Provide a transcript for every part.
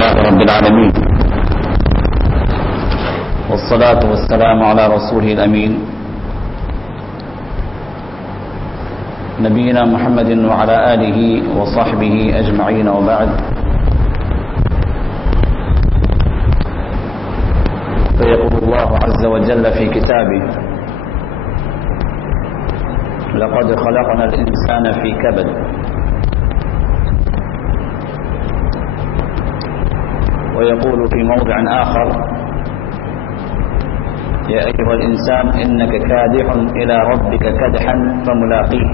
لله رب العالمين، والصلاة والسلام على رسوله الأمين نبينا محمد وعلى آله وصحبه أجمعين، وبعد. فيقول الله عز وجل في كتابه: لقد خلقنا الإنسان في كبد. ويقول في موضع آخر: يا أيها الإنسان إنك كادح إلى ربك كدحا فملاقيه.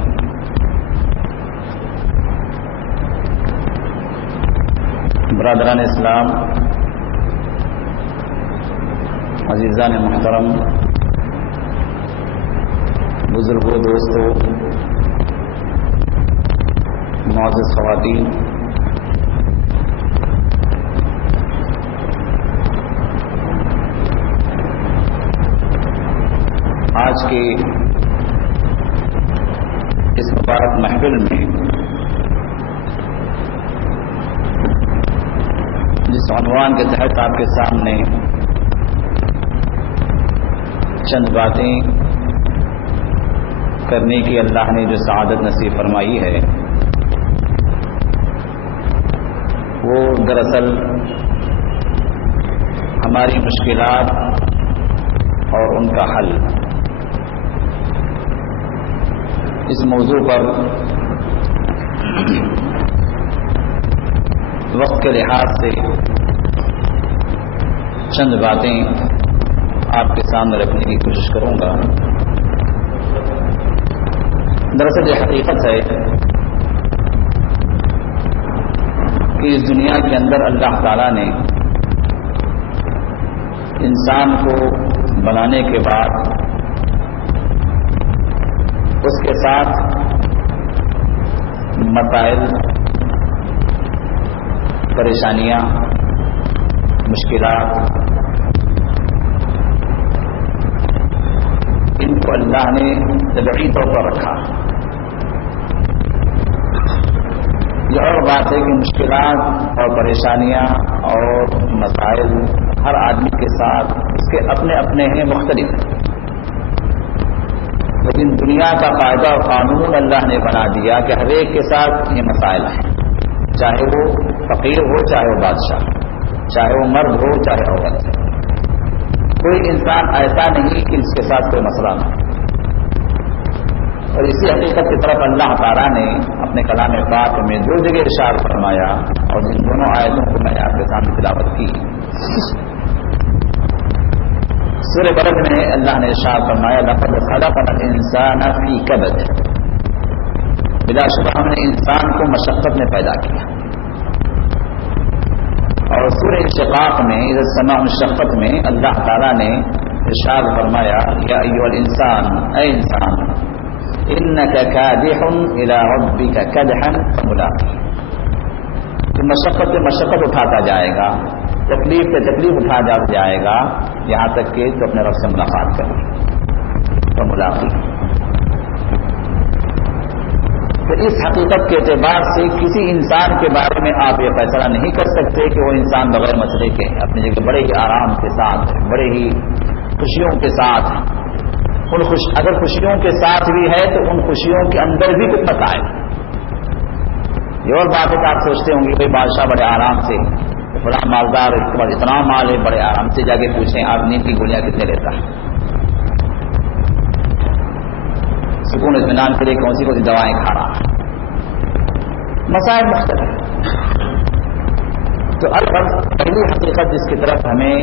برادران اسلام، عزیزان محترم، بزرگوں، دوستوں، معزز خواتین، آج کی اس مبارک محفل میں جس عنوان کے تحت آپ کے سامنے چند باتیں کرنے کی اللہ نے جو سعادت نصیب فرمائی ہے، وہ دراصل ہماری مشکلات اور ان کا حل. اس موضوع پر وقت کے لحاظ سے چند باتیں آپ کے سامنے رکھنے کی کوشش کروں گا. دراصل یہ حقیقت ہے کہ اس دنیا کے اندر اللہ تعالی نے انسان کو بنانے کے بعد اس کے ساتھ مسائل، پریشانیاں، مشکلات، ان کو اللہ نے طبعی طور پر رکھا. یہ اور بات ہے کہ مشکلات اور پریشانیاں اور مسائل ہر آدمی کے ساتھ اس کے اپنے اپنے ہیں، مختلف ہیں، لیکن دنیا کا قاعدہ اور قانون اللہ نے بنا دیا کہ ہر ایک کے ساتھ یہ مسائل ہیں، چاہے وہ فقیر ہو، چاہے وہ بادشاہ، چاہے وہ مرد ہو، چاہے عورت. کوئی انسان ایسا نہیں کہ اس کے ساتھ کوئی مسئلہ نہ ہو. اور اسی حقیقت کی طرف اللہ تعالیٰ نے اپنے کلام پاک میں دو جگہ ارشاد فرمایا، اور جن دونوں آیتوں کو میں نے آپ کے سامنے تلاوت کی. سورہ بلد میں اللہ نے ارشاد فرمایا: لقد خلقنا الانسان فی کبد. بلا شبہ ہم نے انسان کو مشقت میں پیدا کیا. اور سورہ انشقاق میں اذا السماء انشقت میں اللہ تعالیٰ نے ارشاد فرمایا: یا ایھا الانسان، اے انسان، انک کادح الی ربک کدحا فملاقیہ. تو مشقت سے مشقت اٹھاتا جائے گا، تکلیف سے تکلیف اٹھاتا جائے گا، یہاں تک کہ تو اپنے رب سے ملاقات کرے تو ملاقات. تو اس حقیقت کے اعتبار سے کسی انسان کے بارے میں آپ یہ فیصلہ نہیں کر سکتے کہ وہ انسان بغیر مسئلے کے اپنی جگہ بڑے ہی آرام کے ساتھ، بڑے ہی خوشیوں کے ساتھ، اگر خوشیوں کے ساتھ بھی ہے تو ان خوشیوں کے اندر بھی کچھ مسائل. یہ اور بات ہے کہ آپ سوچتے ہوں گے بھائی بادشاہ بڑے آرام سے، بڑا مالدار، اس کے بعد اتنا مال ہے، بڑے آرام سے جا کے پوچھیں آپ نیند کی گولیاں کتنے لیتا ہے، سکون اطمینان کے لیے کون سی دوائیں کھا رہا ہے. مسائل مختلف. تو پہلی حقیقت جس کی طرف ہمیں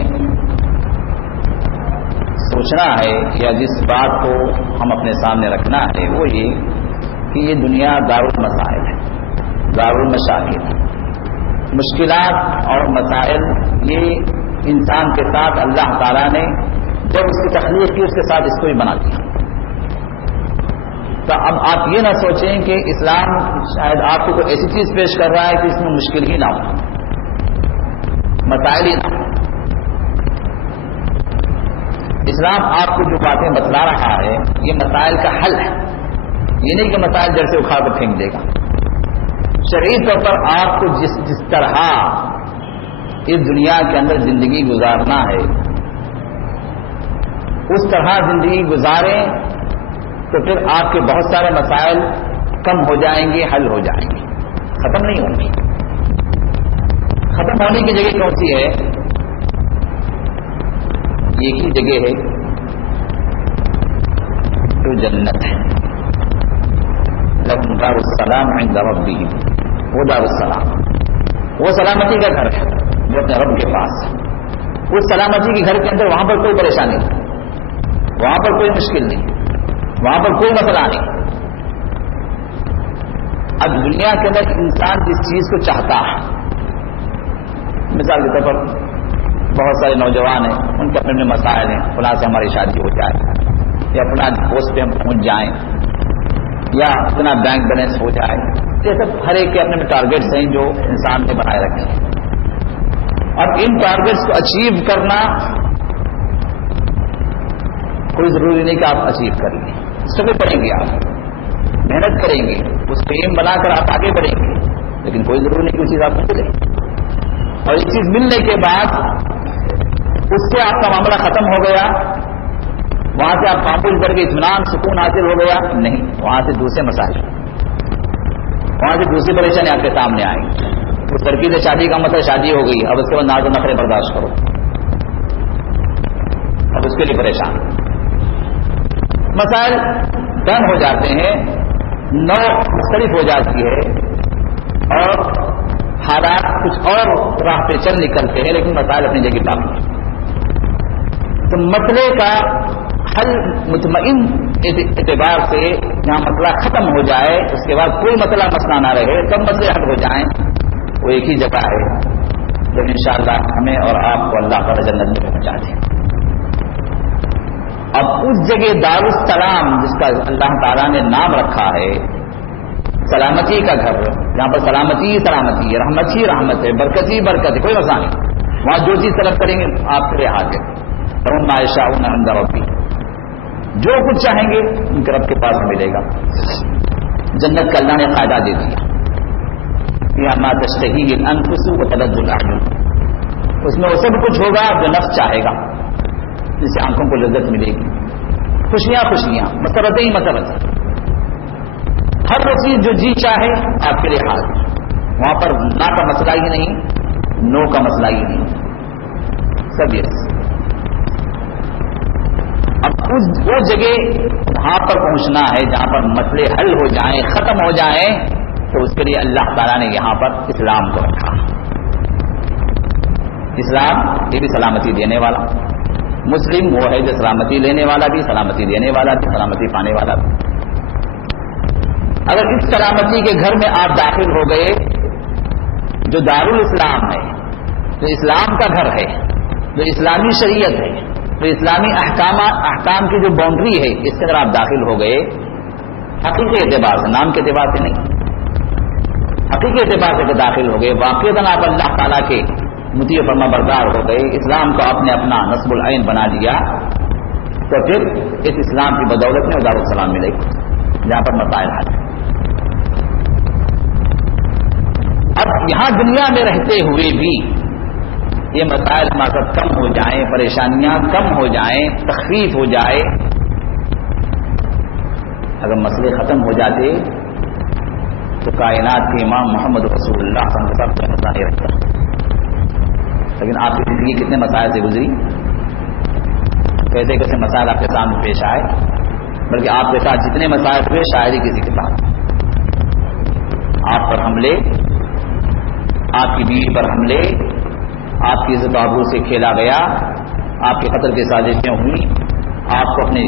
سوچنا ہے یا جس بات کو ہم اپنے سامنے رکھنا ہے وہ یہ کہ یہ دنیا دارالمسائل ہے، دارالمشاکل. مشکلات اور مسائل یہ انسان کے ساتھ اللہ تعالیٰ نے جب اس کی تخلیق کی اس کے ساتھ اس کو بھی بنا دیا. تو اب آپ یہ نہ سوچیں کہ اسلام شاید آپ کو کوئی ایسی چیز پیش کر رہا ہے کہ اس میں مشکل ہی نہ ہو، مسائل ہی نہ ہو. اسلام آپ کو جو باتیں بتلا رہا ہے یہ مسائل کا حل ہے، یہ نہیں کہ مسائل جڑ سے اکھاڑ کر پھینک دے گا. شرعی طور پر آپ کو جس طرح اس دنیا کے اندر زندگی گزارنا ہے اس طرح زندگی گزاریں تو پھر آپ کے بہت سارے مسائل کم ہو جائیں گے، حل ہو جائیں گے، ختم نہیں ہوں گے۔ ختم ہونے کی جگہ کون سی ہے؟ ایک ہی جگہ ہے جو جنت ہے، لهم دار السلام عند ربهم، وہ دار السلام، وہ سلامتی کا گھر ہے جو اپنے رب کے پاس ہے۔ اس سلامتی کے گھر کے اندر وہاں پر کوئی پریشانی نہیں، وہاں پر کوئی مشکل نہیں، وہاں پر کوئی مسئلہ نہیں۔ اب دنیا کے اندر انسان جس چیز کو چاہتا ہے، مثال کے طور پر بہت سارے نوجوان ہیں، ان کے اپنے مسائل ہیں، فلاں سے ہماری شادی ہو جائے، یا فلاں پوسٹ پہ ہم پہنچ جائیں، یا اتنا بینک بیلنس ہو جائے، یہ سب ہر ایک کے اپنے ٹارگیٹس ہیں جو انسان نے بنائے رکھے ہیں۔ اور ان ٹارگیٹس کو اچیو کرنا کوئی ضروری نہیں کہ آپ اچیو کر لیں، اسٹرگل کریں گے، آپ محنت کریں گے، اس کو ایم بنا کر آپ آگے بڑھیں گے، لیکن کوئی ضروری نہیں کہ وہ چیز آپ کو ملے۔ اور یہ چیز ملنے کے بعد اس سے آپ کا معاملہ ختم ہو گیا، وہاں سے آپ خاموش کر کے اطمینان سکون حاصل ہو گیا؟ نہیں، وہاں سے دوسرے مسائل، وہاں سے دوسری پریشانی آپ کے سامنے آئیں گی۔ اس لڑکی سے شادی کا مسئلہ، شادی ہو گئی، اب اس کے بعد ناز و نخرے برداشت کرو، اب اس کے لیے پریشان، مسائل ڈن ہو جاتے ہیں، نو مختلف ہو جاتی ہے، اور حالات کچھ اور راہ پہ چل نکلتے ہیں، لیکن مسائل اپنی جگہ باقی ہیں۔ تو مسئلے کا حل مطمئن اعتبار سے جہاں مسئلہ ختم ہو جائے، اس کے بعد کوئی مسئلہ نہ رہے، سب مسئلے حل ہو جائیں، وہ ایک ہی جگہ ہے جو انشاءاللہ ہمیں اور آپ کو اللہ تعالی جنت میں پہنچا دے۔ اب اس جگہ دار السلام جس کا اللہ تعالیٰ نے نام رکھا ہے، سلامتی کا گھر، جہاں پر سلامتی ہی سلامتی ہے، رحمت ہی رحمت ہے، برکت ہی برکت ہے، کوئی مسئلہ نہیں، وہاں جو چیز طلب کریں گے آپ کے لیے حاضر۔ لهم ما يشاءون عند ربهم، جو کچھ چاہیں گے ان کے رب کے پاس ملے گا۔ جنت کا اللہ نے قاعدہ دے دیا، فيها ما تشتهيه الانفس وتلذ الاعين، اس میں وہ سب کچھ ہوگا جو نفس چاہے گا، جس سے آنکھوں کو لذت ملے گی، خوشیاں خوشیاں، مسرتیں ہی مسرتیں، ہر وہ چیز جو جی چاہے آپ کے لیے حاضر۔ وہاں پر نا کا مسئلہ ہی نہیں، نو کا مسئلہ ہی نہیں، سب یس۔ اب وہ جگہ وہاں پر پہنچنا ہے جہاں پر مسئلے حل ہو جائیں، ختم ہو جائیں، تو اس کے لیے اللہ تعالیٰ نے یہاں پر اسلام کو رکھا۔ اسلام یہ بھی سلامتی دینے والا، مسلم وہ ہے جو سلامتی لینے والا بھی، سلامتی دینے والا بھی، سلامتی پانے والا بھی۔ اگر اس سلامتی کے گھر میں آپ داخل ہو گئے جو دارالاسلام ہے، جو اسلام کا گھر ہے، جو اسلامی شریعت ہے، جو اسلامی احکام کی جو باؤنڈری ہے، اس کے اندر آپ داخل ہو گئے، حقیقی اعتبار سے، نام کے اعتبار سے نہیں، حقیقی اعتبار سے داخل ہو گئے، واقعتاً آپ اللہ تعالیٰ کے مطیع فرما بردار ہو گئے، اسلام کو آپ نے اپنا نصب العین بنا لیا، تو پھر اس اسلام کی بدولت میں دارالسلام ملے گی جہاں پر مسائل حل۔ اب یہاں دنیا میں رہتے ہوئے بھی یہ مسائل ہمارا کم ہو جائیں، پریشانیاں کم ہو جائیں، تخفیف ہو جائے۔ اگر مسئلے ختم ہو جاتے تو کائنات کے امام محمد رسول اللہ صلی اللہ علیہ وسلم کا مسئلہ نہیں رہتا، لیکن آپ کی زندگی کتنے مسائل سے گزری، کیسے کیسے مسائل آپ کے سامنے پیش آئے، بلکہ آپ کے ساتھ جتنے مسائل ہوئے شاید ہی کسی کے ساتھ۔ آپ پر حملے، آپ کی بیوی پر حملے، آپ کی عزت و آبرو سے کھیلا گیا، آپ کے قتل کی سازشیں ہوئی، آپ کو اپنی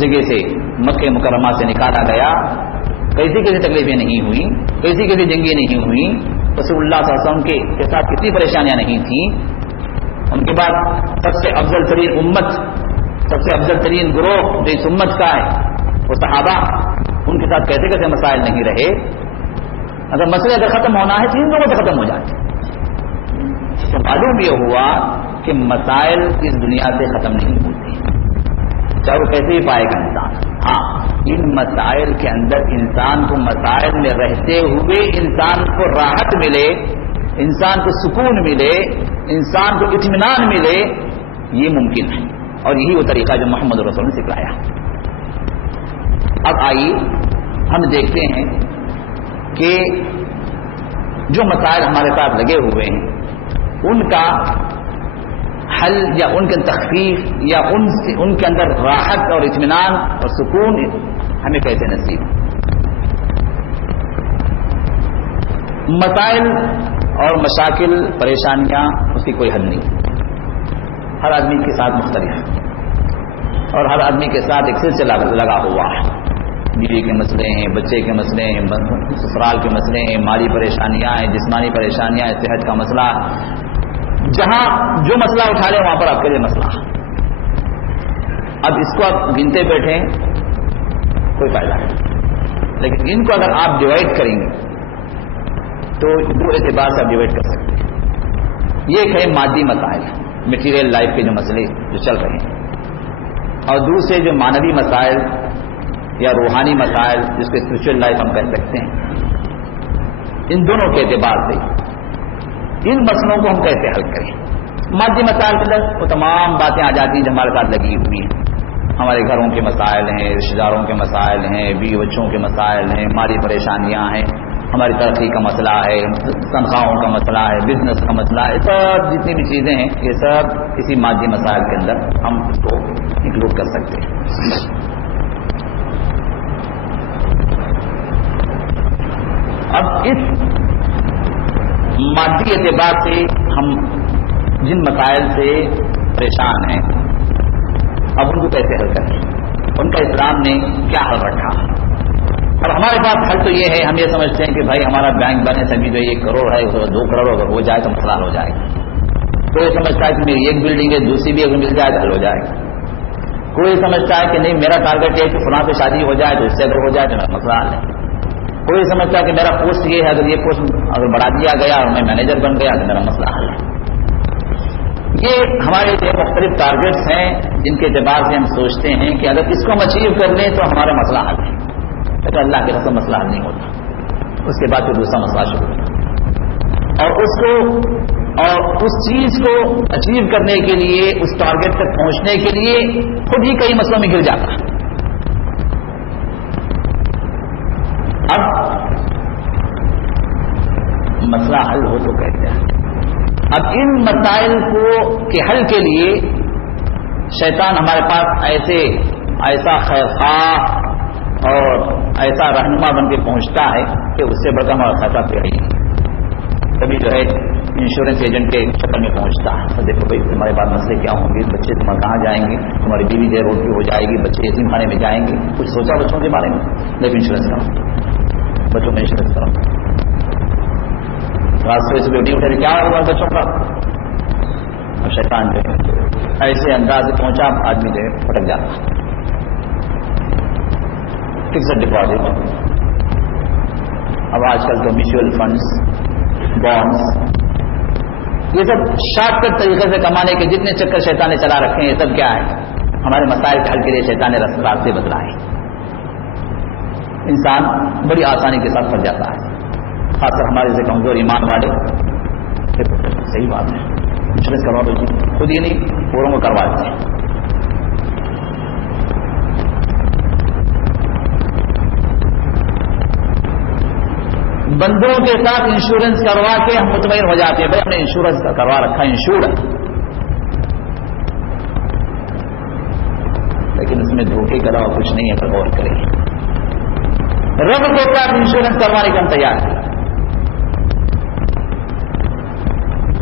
جگہ سے مکہ مکرمہ سے نکالا گیا، کیسی کیسی تکلیفیں نہیں ہوئی، کیسی کیسی جنگیں نہیں ہوئی، رسول اللہ صلی اللہ علیہ وسلم کے ساتھ کتنی پریشانیاں نہیں تھیں۔ ان کے بعد سب سے افضل ترین امت، سب سے افضل ترین گروہ جو اس امت کا ہے وہ صحابہ، ان کے ساتھ کیسے کیسے مسائل نہیں رہے۔ اگر مسئلے اگر ختم ہونا ہے تین لوگوں سے ختم ہو جاتے، تو معلوم یہ ہوا کہ مسائل اس دنیا سے ختم نہیں ہوتے، چاہے وہ کیسے ہی پائے گا انسان۔ ہاں، ان مسائل کے اندر انسان کو مسائل میں رہتے ہوئے انسان کو راحت ملے، انسان کو سکون ملے، انسان کو اطمینان ملے، یہ ممکن ہے، اور یہی وہ طریقہ جو محمد رسول نے سکھلایا۔ اب آئیے ہم دیکھتے ہیں کہ جو مسائل ہمارے ساتھ لگے ہوئے ہیں ان کا حل یا ان کے تخفیف یا ان کے اندر راحت اور اطمینان اور سکون ہمیں کیسے نصیب۔ مسائل اور مشاکل، پریشانیاں، اس کی کوئی حل نہیں، ہر آدمی کے ساتھ مختلف ہے، اور ہر آدمی کے ساتھ ایک سلسلہ لگا ہوا ہے۔ بیوی کے مسئلے ہیں، بچے کے مسئلے ہیں، سسرال کے مسئلے ہیں، مالی پریشانیاں ہیں، جسمانی پریشانیاں ہیں، صحت کا مسئلہ، جہاں جو مسئلہ اٹھا لیں وہاں پر آپ کے لیے مسئلہ۔ اب اس کو آپ گنتے بیٹھیں کوئی فائدہ نہیں، لیکن ان کو اگر آپ ڈیوائڈ کریں گے تو دو اعتبار سے آپ ڈیوائڈ کر سکتے ہیں۔ یہ ہے مادی مسائل، میٹیریل لائف کے جو مسئلے جو چل رہے ہیں، اور دوسرے جو مانوی مسائل یا روحانی مسائل جس کو اسپرچل لائف ہم کہہ سکتے ہیں۔ ان دونوں کے اعتبار سے ان مسئلوں کو ہم کیسے حل کریں۔ مادی مسائل کے اندر وہ تمام باتیں آ جاتی ہیں جو ہمارے ساتھ لگی ہوئی ہیں، ہمارے گھروں کے مسائل ہیں، رشتہ داروں کے مسائل ہیں، بیوی بچوں کے مسائل ہیں، مالی پریشانیاں ہیں، ہماری ترقی کا مسئلہ ہے، تنخواہوں کا مسئلہ ہے، بزنس کا مسئلہ ہے، سب جتنی بھی چیزیں ہیں یہ سب اسی مادی مسائل کے اندر ہم اس کو انکلوڈ کر سکتے ہیں۔ اب اس مادی اعتبار سے ہم جن مسائل سے پریشان ہیں اب ان کو کیسے حل کریں، ان کا اسلام نے کیا حل رکھا۔ اب ہمارے پاس حل تو یہ ہے، ہم یہ سمجھتے ہیں کہ بھائی ہمارا بینک بیلنس ابھی جو 1 کروڑ ہے 2 کروڑ اگر ہو جائے تو مسئلہ حل ہو جائے گا۔ کوئی سمجھتا ہے کہ میری ایک بلڈنگ ہے دوسری بھی اگر مل جائے تو حل ہو جائے گا۔ کوئی سمجھتا ہے کہ نہیں میرا ٹارگیٹ ہے کہ فلاں سے شادی ہو جائے تو اس سے اگر ہو جائے تو میرا مسئلہ حل ہے۔ کوئی سمجھتا ہے کہ میرا پوسٹ یہ ہے، اگر یہ پوسٹ اگر بڑھا دیا گیا اور میں مینیجر بن گیا تو میرا مسئلہ حل ہے۔ یہ ہمارے جو مختلف ٹارگیٹس ہیں جن کے اعتبار سے ہم سوچتے ہیں کہ اگر اس کو ہم اچیو کر لیں تو ہمارا مسئلہ حل ہے، لیکن اللہ کے قسم مسئلہ حل نہیں ہوتا۔ اس کے بعد پھر دوسرا مسئلہ شروع ہوتا، اور اس چیز کو اچیو کرنے کے لیے، اس ٹارگیٹ تک پہنچنے کے لیے خود ہی کئی مسئلوں میں گر جاتا ہے۔ اب مسئلہ حل ہو تو کہتے ہیں، اب ان مسائل کے حل کے لیے شیطان ہمارے پاس ایسا خیر خواہ اور ایسا رہنما بن کے پہنچتا ہے کہ اس سے بڑھ کر ہمارا خطہ پہ ہی کبھی جو ہے انشورنس ایجنٹ کے شکل میں پہنچتا ہے، تو دیکھو بھائی تمہارے پاس مسئلے کیا ہوں گے، بچے تمہارے کہاں جائیں گے، تمہاری بیوی دیر روٹی ہو جائے گی، بچے یتیم خانے میں جائیں گے، کچھ سوچا بچوں کے بارے میں؟ لائف انشورنس کرو، بچوں کا انشورنس کرو۔ رات سے صبح اٹھے کیا ہوگا بچوں کا؟ اب شیطان جو ہے ایسے انداز سے پہنچا آدمی جو ہے پھٹک جاتا۔ فکسڈ ڈپازٹ، اب آج کل تو میوچل فنڈس، بانڈس، یہ سب شارٹ کٹ طریقے سے کمانے کے جتنے چکر شیطان نے چلا رکھے ہیں، یہ سب کیا ہے؟ ہمارے مسائل کے حل کے لیے شیطان نے راستے بتلائے۔ انسان بڑی آسانی کے ساتھ پھنس جاتا ہے، خاص کر ہمارے سے کمزور ایمان والے۔ صحیح بات ہے، انشورنس کروا دو جی، خود ہی نہیں پوروں کو کروا دیتے ہیں۔ بندوں کے ساتھ انشورنس کروا کے ہم مطمئن ہو جاتے ہیں، بھائی ہم نے انشورنس کروا رکھا ہے، انشورڈ، لیکن اس میں دھوکے کا علاوہ کچھ نہیں ہے، پر غور کریں۔ رب کے ساتھ انشورنس کروانے کا ہم تیار ہیں۔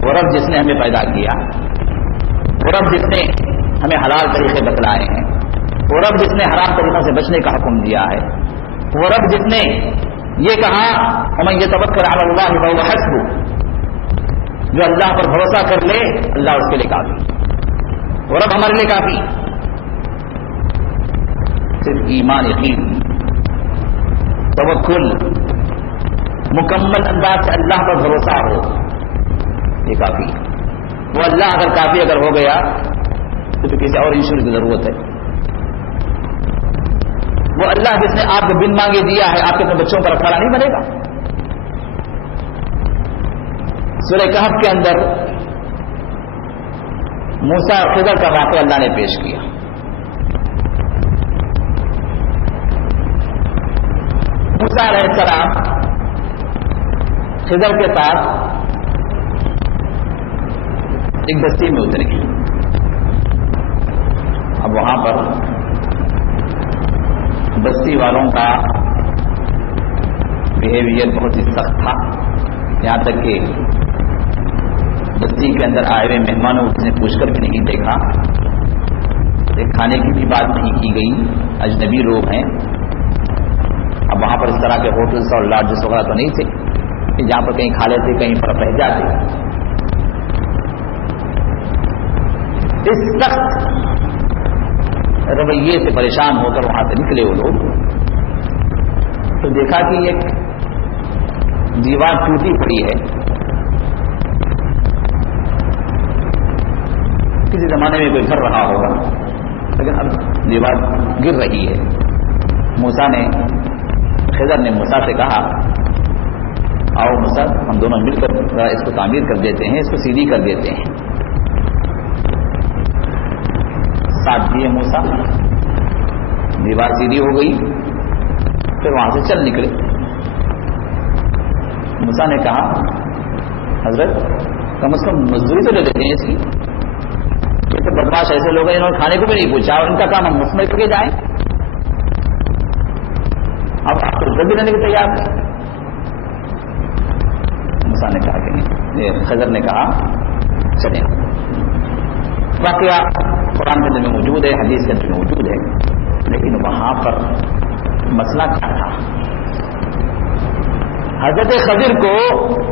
وہ رب جس نے ہمیں پیدا کیا، وہ رب جس نے ہمیں حلال طریقے بتلائے ہیں، وہ رب جس نے حرام طریقوں سے بچنے کا حکم دیا ہے، وہ رب جس نے یہ کہا ومن یتوکل علی اللہ فہو حسبہ، جو اللہ پر بھروسہ کر لے اللہ اس کے لیے کافی، وہ رب ہمارے لیے کافی۔ صرف ایمان، یقین، توکل، مکمل انداز سے اللہ پر بھروسہ ہو، یہ کافی۔ وہ اللہ اگر کافی اگر ہو گیا تو پھر کسی اور انشورنس کی ضرورت ہے؟ وہ اللہ جس نے آپ کو بن مانگے دیا ہے، آپ کے اپنے بچوں کا رکھوالا نہیں بنے گا؟ سورہ کہف کے اندر موسیٰ اور خضر کا واقعہ اللہ نے پیش کیا. موسیٰ علیہ السلام خضر کے ساتھ ایک بستی میں اترے. اب وہاں پر بستی والوں کا بیہیویئر بہت ہی سخت تھا، یہاں تک کہ بستی کے اندر آئے ہوئے مہمانوں اس نے پوچھ کر بھی نہیں دیکھا. کھانے کی بھی بات نہیں کی گئی، اجنبی لوگ ہیں. اب وہاں پر اس طرح کے ہوٹلس اور لاڈجز وغیرہ تو نہیں تھے کہ جہاں پر کہیں کھا لیتے کہیں پر رہ جاتے. اس سخت رویے سے پریشان ہو کر وہاں سے نکلے وہ لوگ، تو دیکھا کہ ایک دیوار ٹوٹی پڑی ہے. کسی زمانے میں کوئی گھر رہا ہوگا لیکن اب دیوار گر رہی ہے. موسیٰ نے خضر نے موسیٰ سے کہا آؤ موسیٰ ہم دونوں مل کر اس کو تعمیر کر دیتے ہیں، اس کو سیدھی کر دیتے ہیں. ساتھ دیے موسیٰ، دیوار سیدھی ہو گئی. پھر وہاں سے چل نکلے. موسیٰ نے کہا حضرت کم از کم مزدوری تو لے لیتے ہیں اس کی. تو بدماش ایسے لوگ ہیں انہوں نے کھانے کو بھی نہیں پوچھا اور ان کا کام ہم مفت میں کر کے جائیں. اب آپ کو بھی لینے کے تیار ہیں. موسیٰ نے کہا کہ نہیں. خضر نے کہا چلیں. واقعہ قرآن کے اندر میں موجود ہے، حدیث کے اندر میں موجود ہے، لیکن وہاں پر مسئلہ کیا تھا؟ حضرت خضر کو،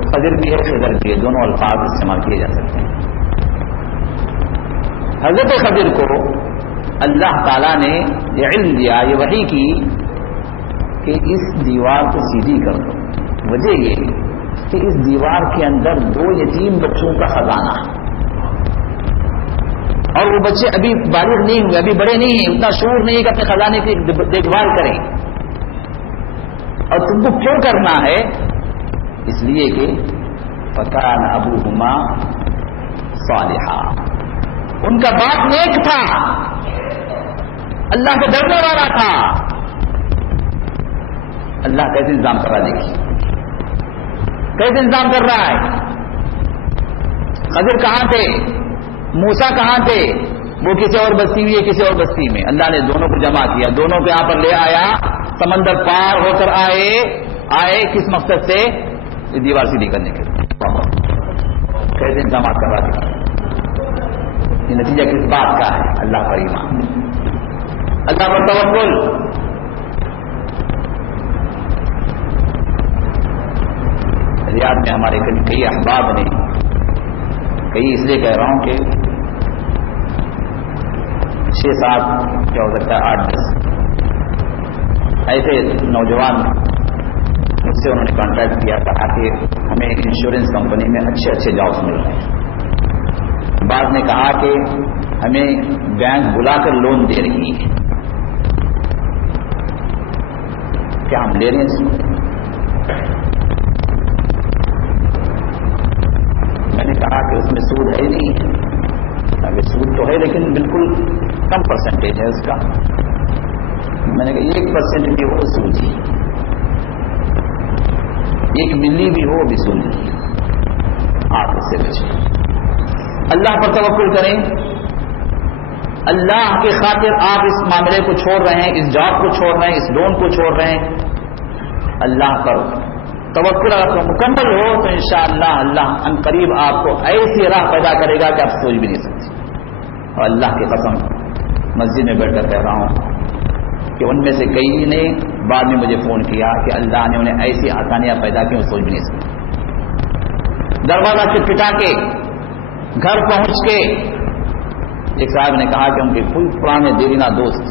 خضر بھی ہے خضر بھی ہے، دونوں الفاظ استعمال کیے جا سکتے ہیں. حضرت خضر کو اللہ تعالیٰ نے یہ علم دیا، یہ وحی کی کہ اس دیوار کو سیدھی کر دو. وجہ یہ کہ اس دیوار کے اندر 2 یتیم بچوں کا خزانہ ہے اور وہ بچے ابھی بالغ نہیں ہوئے، ابھی بڑے نہیں ہیں، اتنا شعور نہیں ہے کہ اپنے خزانے کی دیکھ بھال کریں. اور تم کو کیوں کرنا ہے؟ اس لیے کہ فَكَانَ أَبُوهُمَا صَالِحًا، ان کا باپ نیک تھا، اللہ سے ڈرنے والا تھا. اللہ کیسے انتظام کر رہا ہے، دیکھیے کیسے انتظام کر رہا ہے. خضر کہاں تھے؟ موسیٰ کہاں تھے؟ وہ کسی اور بستی میں، کسی اور بستی میں. اللہ نے دونوں کو جمع کیا، دونوں کو یہاں پر لے آیا. سمندر پار ہو کر آئے کس مقصد سے؟ یہ دیوار سیدھی کرنے کے لیے. کیسے انتظامات کر رہا تھا. یہ نتیجہ کس بات کا ہے؟ اللہ پر ایمان، اللہ پر توکل. ریاض میں ہمارے کئی احباب نے، کئی اس لیے کہہ رہا ہوں کہ 6-7 کیا ہو سکتا ہے 8-10 ایسے نوجوان مجھ سے انہوں نے کانٹیکٹ کیا، کہا کہ ہمیں انشورنس کمپنی میں اچھے جابس مل رہے ہیں. بعض نے کہا کہ ہمیں بینک بلا کر لون دے رہی ہے، کیا ہم لے رہے ہیں اس کو؟ میں نے کہا کہ اس میں سود ہے ہی نہیں ہے. اگر سود تو ہے لیکن بالکل کم پرسنٹیج ہے اس کا. میں نے کہا 1% بھی ہو سود ہی، 1 ملی بھی ہو بھی سود ہی. آپ اس سے بچیں، اللہ پر توکل کریں. اللہ کی خاطر آپ اس معاملے کو چھوڑ رہے ہیں، اس جاب کو چھوڑ رہے ہیں، اس لون کو چھوڑ رہے ہیں. اللہ پر توکل اگر مکمل ہو تو انشاءاللہ اللہ ان قریب آپ کو ایسی راہ پیدا کرے گا کہ آپ سوچ بھی نہیں سکتے. اور اللہ کی قسم مسجد میں بیٹھ کر کہہ رہا ہوں کہ ان میں سے کئی نے بعد میں مجھے فون کیا کہ اللہ نے انہیں ایسی آسانیاں پیدا کی وہ سوچ بھی نہیں سکتے. دروازہ سے پٹا کے گھر پہنچ کے ایک صاحب نے کہا کہ ان کے کوئی پرانے دیرینہ دوست،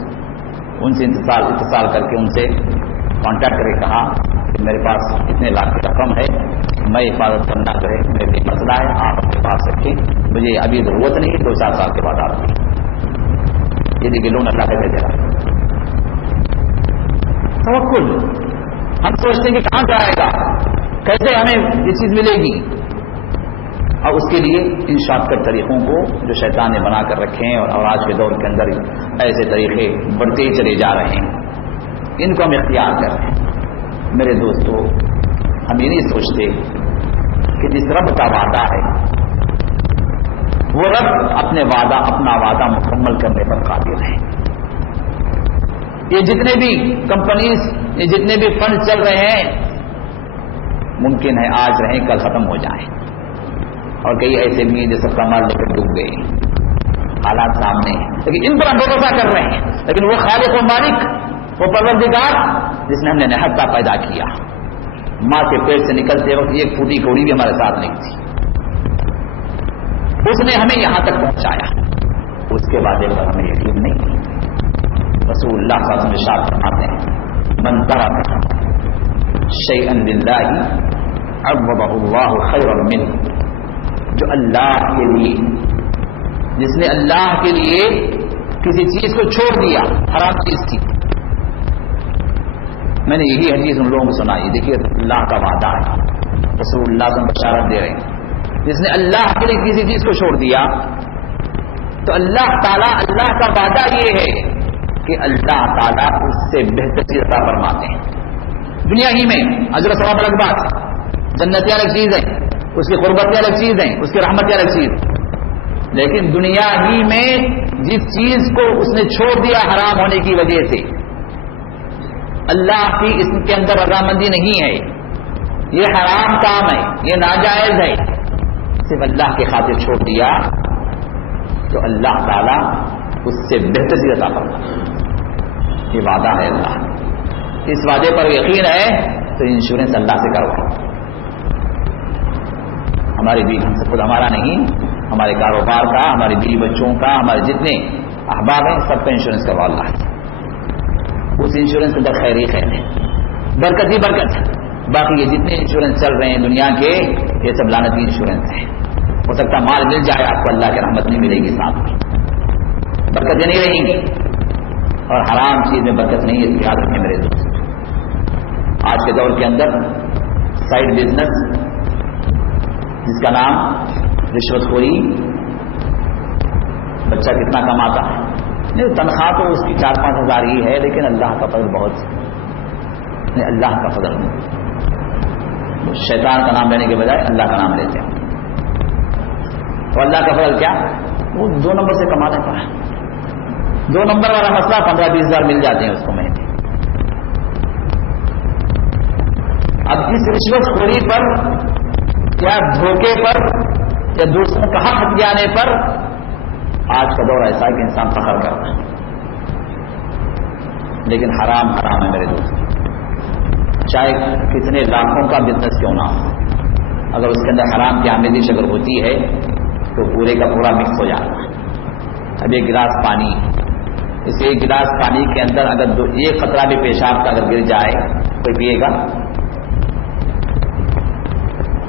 ان سے اتصال کر کے ان سے کانٹیکٹ کر کے کہا کہ میرے پاس اتنے لاکھ کی رقم ہے، میں حفاظت کرنا جو ہے میرے لیے مسئلہ ہے، آپ اپنے پاس رکھیں، مجھے ابھی ضرورت نہیں ہے، 2-4 سال کے بعد آپ رکھیں. یہ دیکھیے لون اللہ کیسے دے رہا ہے. توکل. ہم سوچتے ہیں کہ کہاں سے آئے گا، کیسے ہمیں یہ چیز ملے گی. اور اس کے لیے ان شارٹ کٹ طریقوں کو جو شیطان نے بنا کر رکھے ہیں اور آج کے دور کے اندر ایسے طریقے بڑھتے ہی چلے جا رہے ہیں، ان کو ہم اختیار کر رہے ہیں۔ میرے دوستو، ہم یہ نہیں سوچتے کہ جس رب کا وعدہ ہے وہ رب اپنا وعدہ مکمل کرنے پر قادر ہے۔ یہ جتنے بھی کمپنیز، یہ جتنے بھی فنڈ چل رہے ہیں، ممکن ہے آج رہیں کل ختم ہو جائیں، اور کئی ایسے بھی ہیں جو سب کا مال لے کر ڈوب گئے، حالات سامنے ہیں، لیکن ان پر ہم بھروسہ کر رہے ہیں۔ لیکن وہ خالق و مالک، وہ پروردگار جس نے ہم نے نہتا پیدا کیا، ماں کے پیٹ سے نکلتے وقت ایک پھوٹی کوڑی بھی ہمارے ساتھ نہیں تھی، اس نے ہمیں یہاں تک پہنچایا، اس کے وعدے پر ہمیں یقین نہیں۔ رسول اللہ صلی اللہ علیہ وسلم فرماتے ہیں، من ترک شیئا للہ عوضہ اللہ خیرا منہ، جو اللہ کے لیے، جس نے اللہ کے لیے کسی چیز کو چھوڑ دیا، حرام چیز تھی، میں نے یہی حدیث ان لوگوں کو سنائی، دیکھیے اللہ کا وعدہ ہے، رسول اللہ سے بشارت دے رہے ہیں، جس نے اللہ کے لیے کسی چیز کو چھوڑ دیا تو اللہ تعالیٰ، اللہ کا وعدہ یہ ہے کہ اللہ تعالیٰ اس سے بہتر چیز عطا فرماتے ہیں۔ دنیا ہی میں اجر و ثواب الگ بات، جنتیں الگ چیز ہے، اس کی قربتیں الگ چیز ہیں، اس کی رحمتیں الگ چیز، لیکن دنیا ہی میں جس چیز کو اس نے چھوڑ دیا حرام ہونے کی وجہ سے، اللہ کی اس کے اندر رضامندی نہیں ہے، یہ حرام کام ہے، یہ ناجائز ہے، صرف اللہ کی خاطر چھوڑ دیا تو اللہ تعالیٰ اس سے بہتر چیز عطا فرماتا ہے۔ یہ وعدہ ہے اللہ، اس وعدے پر یقین ہے تو انشورنس اللہ سے کرواؤ۔ ہماری بیوی، ہم سے خود ہمارا نہیں، ہمارے کاروبار کا، ہمارے بیوی بچوں کا، ہمارے جتنے احباب ہیں سب کا انشورنس کروا اللہ ہے۔ اس انشورنس کے اندر خیر ہی خیر ہے، برکت ہی برکت ہے۔ باقی یہ جتنے انشورنس چل رہے ہیں دنیا کے، یہ سب لعنتی انشورنس ہے۔ ہو سکتا مال مل جائے، آپ کو اللہ کی رحمت نہیں ملے گی، ساتھ میں برکتیں نہیں رہیں گی، اور حرام چیز میں برکت نہیں ہے، یاد رکھیں میرے دوست۔ آج کے دور کے اندر سائڈ بزنس جس کا نام رشوت خوری، بچہ کتنا کماتا ہے، نہیں تنخواہ تو اس کی 4-5 ہزار ہی ہے، لیکن اللہ کا فضل بہت نہیں، اللہ کا فضل نہیں، شیطان کا نام لینے کے بجائے اللہ کا نام لیتے ہیں، اور اللہ کا فضل کیا، وہ 2 نمبر سے کما لیتا ہے، 2 نمبر والا مسئلہ 15-20 ہزار مل جاتے ہیں اس کو مہینے۔ اب اس رشوت خوری پر یا دھوکے پر یا دوسروں کا حق ہٹ جانے پر آج کا دور ایسا ہے کہ انسان فخر کرتا ہے، لیکن حرام حرام ہے میرے دوست، چاہے کتنے لاکھوں کا بزنس کیوں نہ ہو، اگر اس کے اندر حرام کی آمیزش اگر ہوتی ہے تو پورے کا پورا مکس ہو جاتا ہے۔ اب ایک گلاس پانی، اس ایک گلاس پانی کے اندر اگر ایک قطرہ بھی پیشاب کا اگر گر جائے کوئی پیے گا؟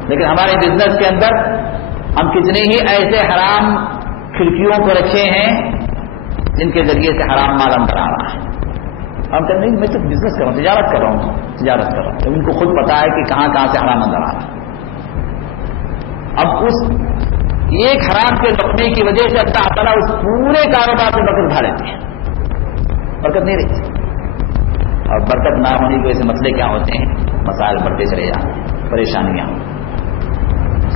لیکن ہمارے بزنس کے اندر ہم کتنے ہی ایسے حرام کھڑکیوں کو رکھے ہیں جن کے ذریعے سے حرام مال اندر آ رہا ہے۔ ہم کہتے ہیں میں تو بزنس کر رہا ہوں، تجارت کر رہا ہوں، ان کو خود پتا ہے کہ کہاں کہاں سے حرام اندر آ رہا ہے۔ اب اس ایک حرام کے لقمے کی وجہ سے اللہ تعالیٰ اس پورے کاروبار سے برکت اٹھا لیتے ہیں، برکت نہیں رہتی، اور برکت نہ ہونے کی وجہ سے مسئلے کیا ہوتے ہیں، مسائل بڑھتے چلے جاتے ہیں، پریشانیاں،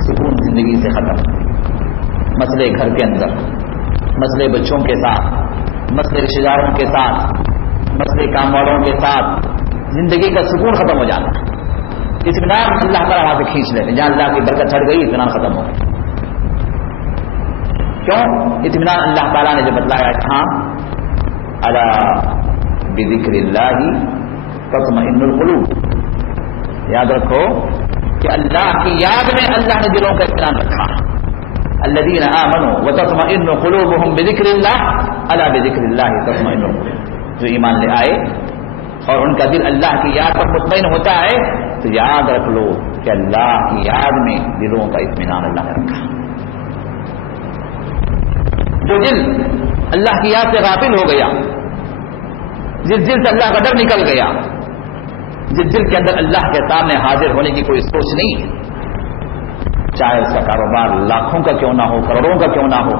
سکون زندگی سے ختم، مسئلے گھر کے اندر، مسئلے بچوں کے ساتھ، مسئلے رشتے داروں کے ساتھ، مسئلے کام والوں کے ساتھ، زندگی کا سکون ختم ہو جاتا ہے۔ اطمینان اللہ تعالیٰ وہاں سے کھینچ لیتے ہیں، جہاں اللہ کی برکت ہٹ گئی اطمینان ختم ہو گیا۔ کیوں؟ اطمینان اللہ تعالیٰ نے جو بتلایا کہاں، الا بذکر اللہ تطمئن القلوب، یاد رکھو کہ اللہ کی یاد میں اللہ نے دلوں کا اطمینان رکھا۔ الذین آمنوا وتطمئن قلوبهم بذکر اللہ الا بذکر اللہ تطمئن القلوب، جو ایمان لے آئے اور ان کا دل اللہ کی یاد پر مطمئن ہوتا ہے تو یاد رکھ لو کہ اللہ کی یاد میں دلوں کا اطمینان اللہ نے رکھا۔ جو دل اللہ کی یاد سے غافل ہو گیا، جس دل سے اللہ کا ڈر نکل گیا، جس دل کے اندر اللہ کے سامنے حاضر ہونے کی کوئی سوچ نہیں ہے، چاہے اس کا کاروبار لاکھوں کا کیوں نہ ہو، کروڑوں کا کیوں نہ ہو،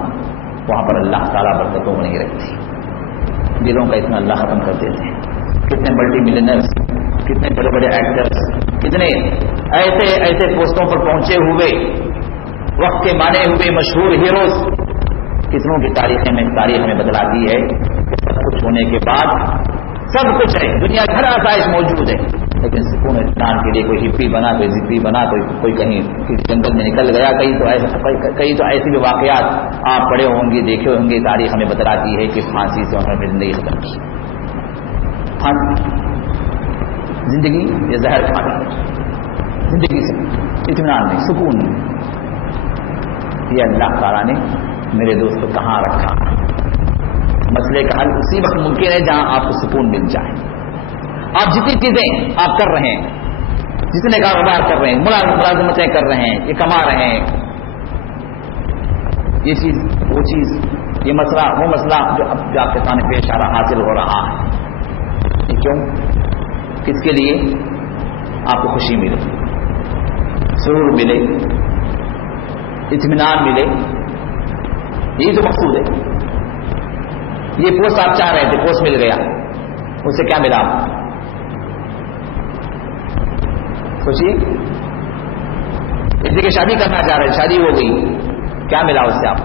وہاں پر اللہ تعالیٰ برکتوں کو نہیں رکھتی، دلوں کا اتنا اللہ ختم کر دیتے ہیں۔ کتنے ملٹی ملینئرز، کتنے بڑے بڑے ایکٹرز، کتنے ایسے پوسٹوں پر پہنچے ہوئے وقت کے مانے ہوئے مشہور ہیروز، کتنوں کی تاریخ میں بتلاتی ہے کہ سب کچھ ہونے کے بعد سب کچھ ہے، دنیا بھر آسائش موجود ہے، لیکن سکون اطمینان کے لیے کوئی ہپی بنا، کوئی زپی بنا، کوئی کہیں کسی جنگل میں نکل گیا، کئی تو ایسے بھی واقعات آپ پڑھے ہوں گے، دیکھے ہوں گے، تاریخ ہمیں بتلاتی ہے کہ پھانسی سے انہوں نے زندگی ختم کی۔ پھانسی زندگی یا زہر کھا گئی، زندگی سے اطمینان نہیں، سکون نہیں۔ یہ اللہ تعالیٰ نے میرے دوست کو کہاں رکھا؟ مسئلے کا حل اسی وقت ممکن ہے جہاں آپ کو سکون مل جائے۔ آپ جتنی چیزیں آپ کر رہے ہیں، جتنے کاروبار کر رہے ہیں، ملازمتیں کر رہے ہیں، یہ کما رہے ہیں، یہ چیز وہ چیز، یہ مسئلہ وہ مسئلہ جو آپ کے سامنے پیش آ رہا، حاصل ہو رہا ہے، یہ کیوں؟ کس کے لیے؟ آپ کو خوشی ملے، سرور ملے، اطمینان ملے، یہی تو مقصود ہے۔ یہ پوسٹ آپ چاہ رہے تھے، پوسٹ مل گیا، اس سے کیا ملا؟ سوچیے، اس جگہ شادی کرنا چاہ رہے، شادی ہو گئی، کیا ملا اس سے آپ؟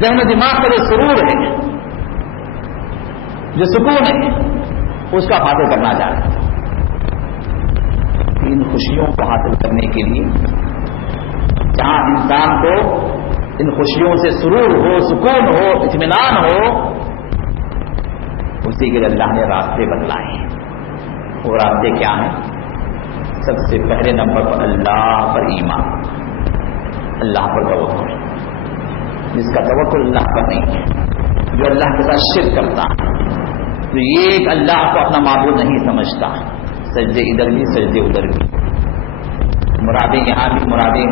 ذہن و دماغ کا جو سرور ہے، جو سکون ہے، اس کا حاصل کرنا چاہ رہے ہیں۔ ان خوشیوں کو حاصل کرنے کے لیے جہاں انسان کو ان خوشیوں سے سرور ہو، سکون ہو، اطمینان ہو، اسی کے لیے اللہ نے راستے بتلائے ہیں۔ وہ راستے کیا ہیں؟ سب سے پہلے نمبر پر اللہ پر ایمان، اللہ پر توکل۔ جس کا توکل اللہ پر نہیں ہے، جو اللہ کے ساتھ شرک کرتا ہے، جو ایک اللہ کو اپنا معبود نہیں سمجھتا، سجدے ادھر بھی سجدے ادھر بھی، مرادیں یہاں بھی مرادیں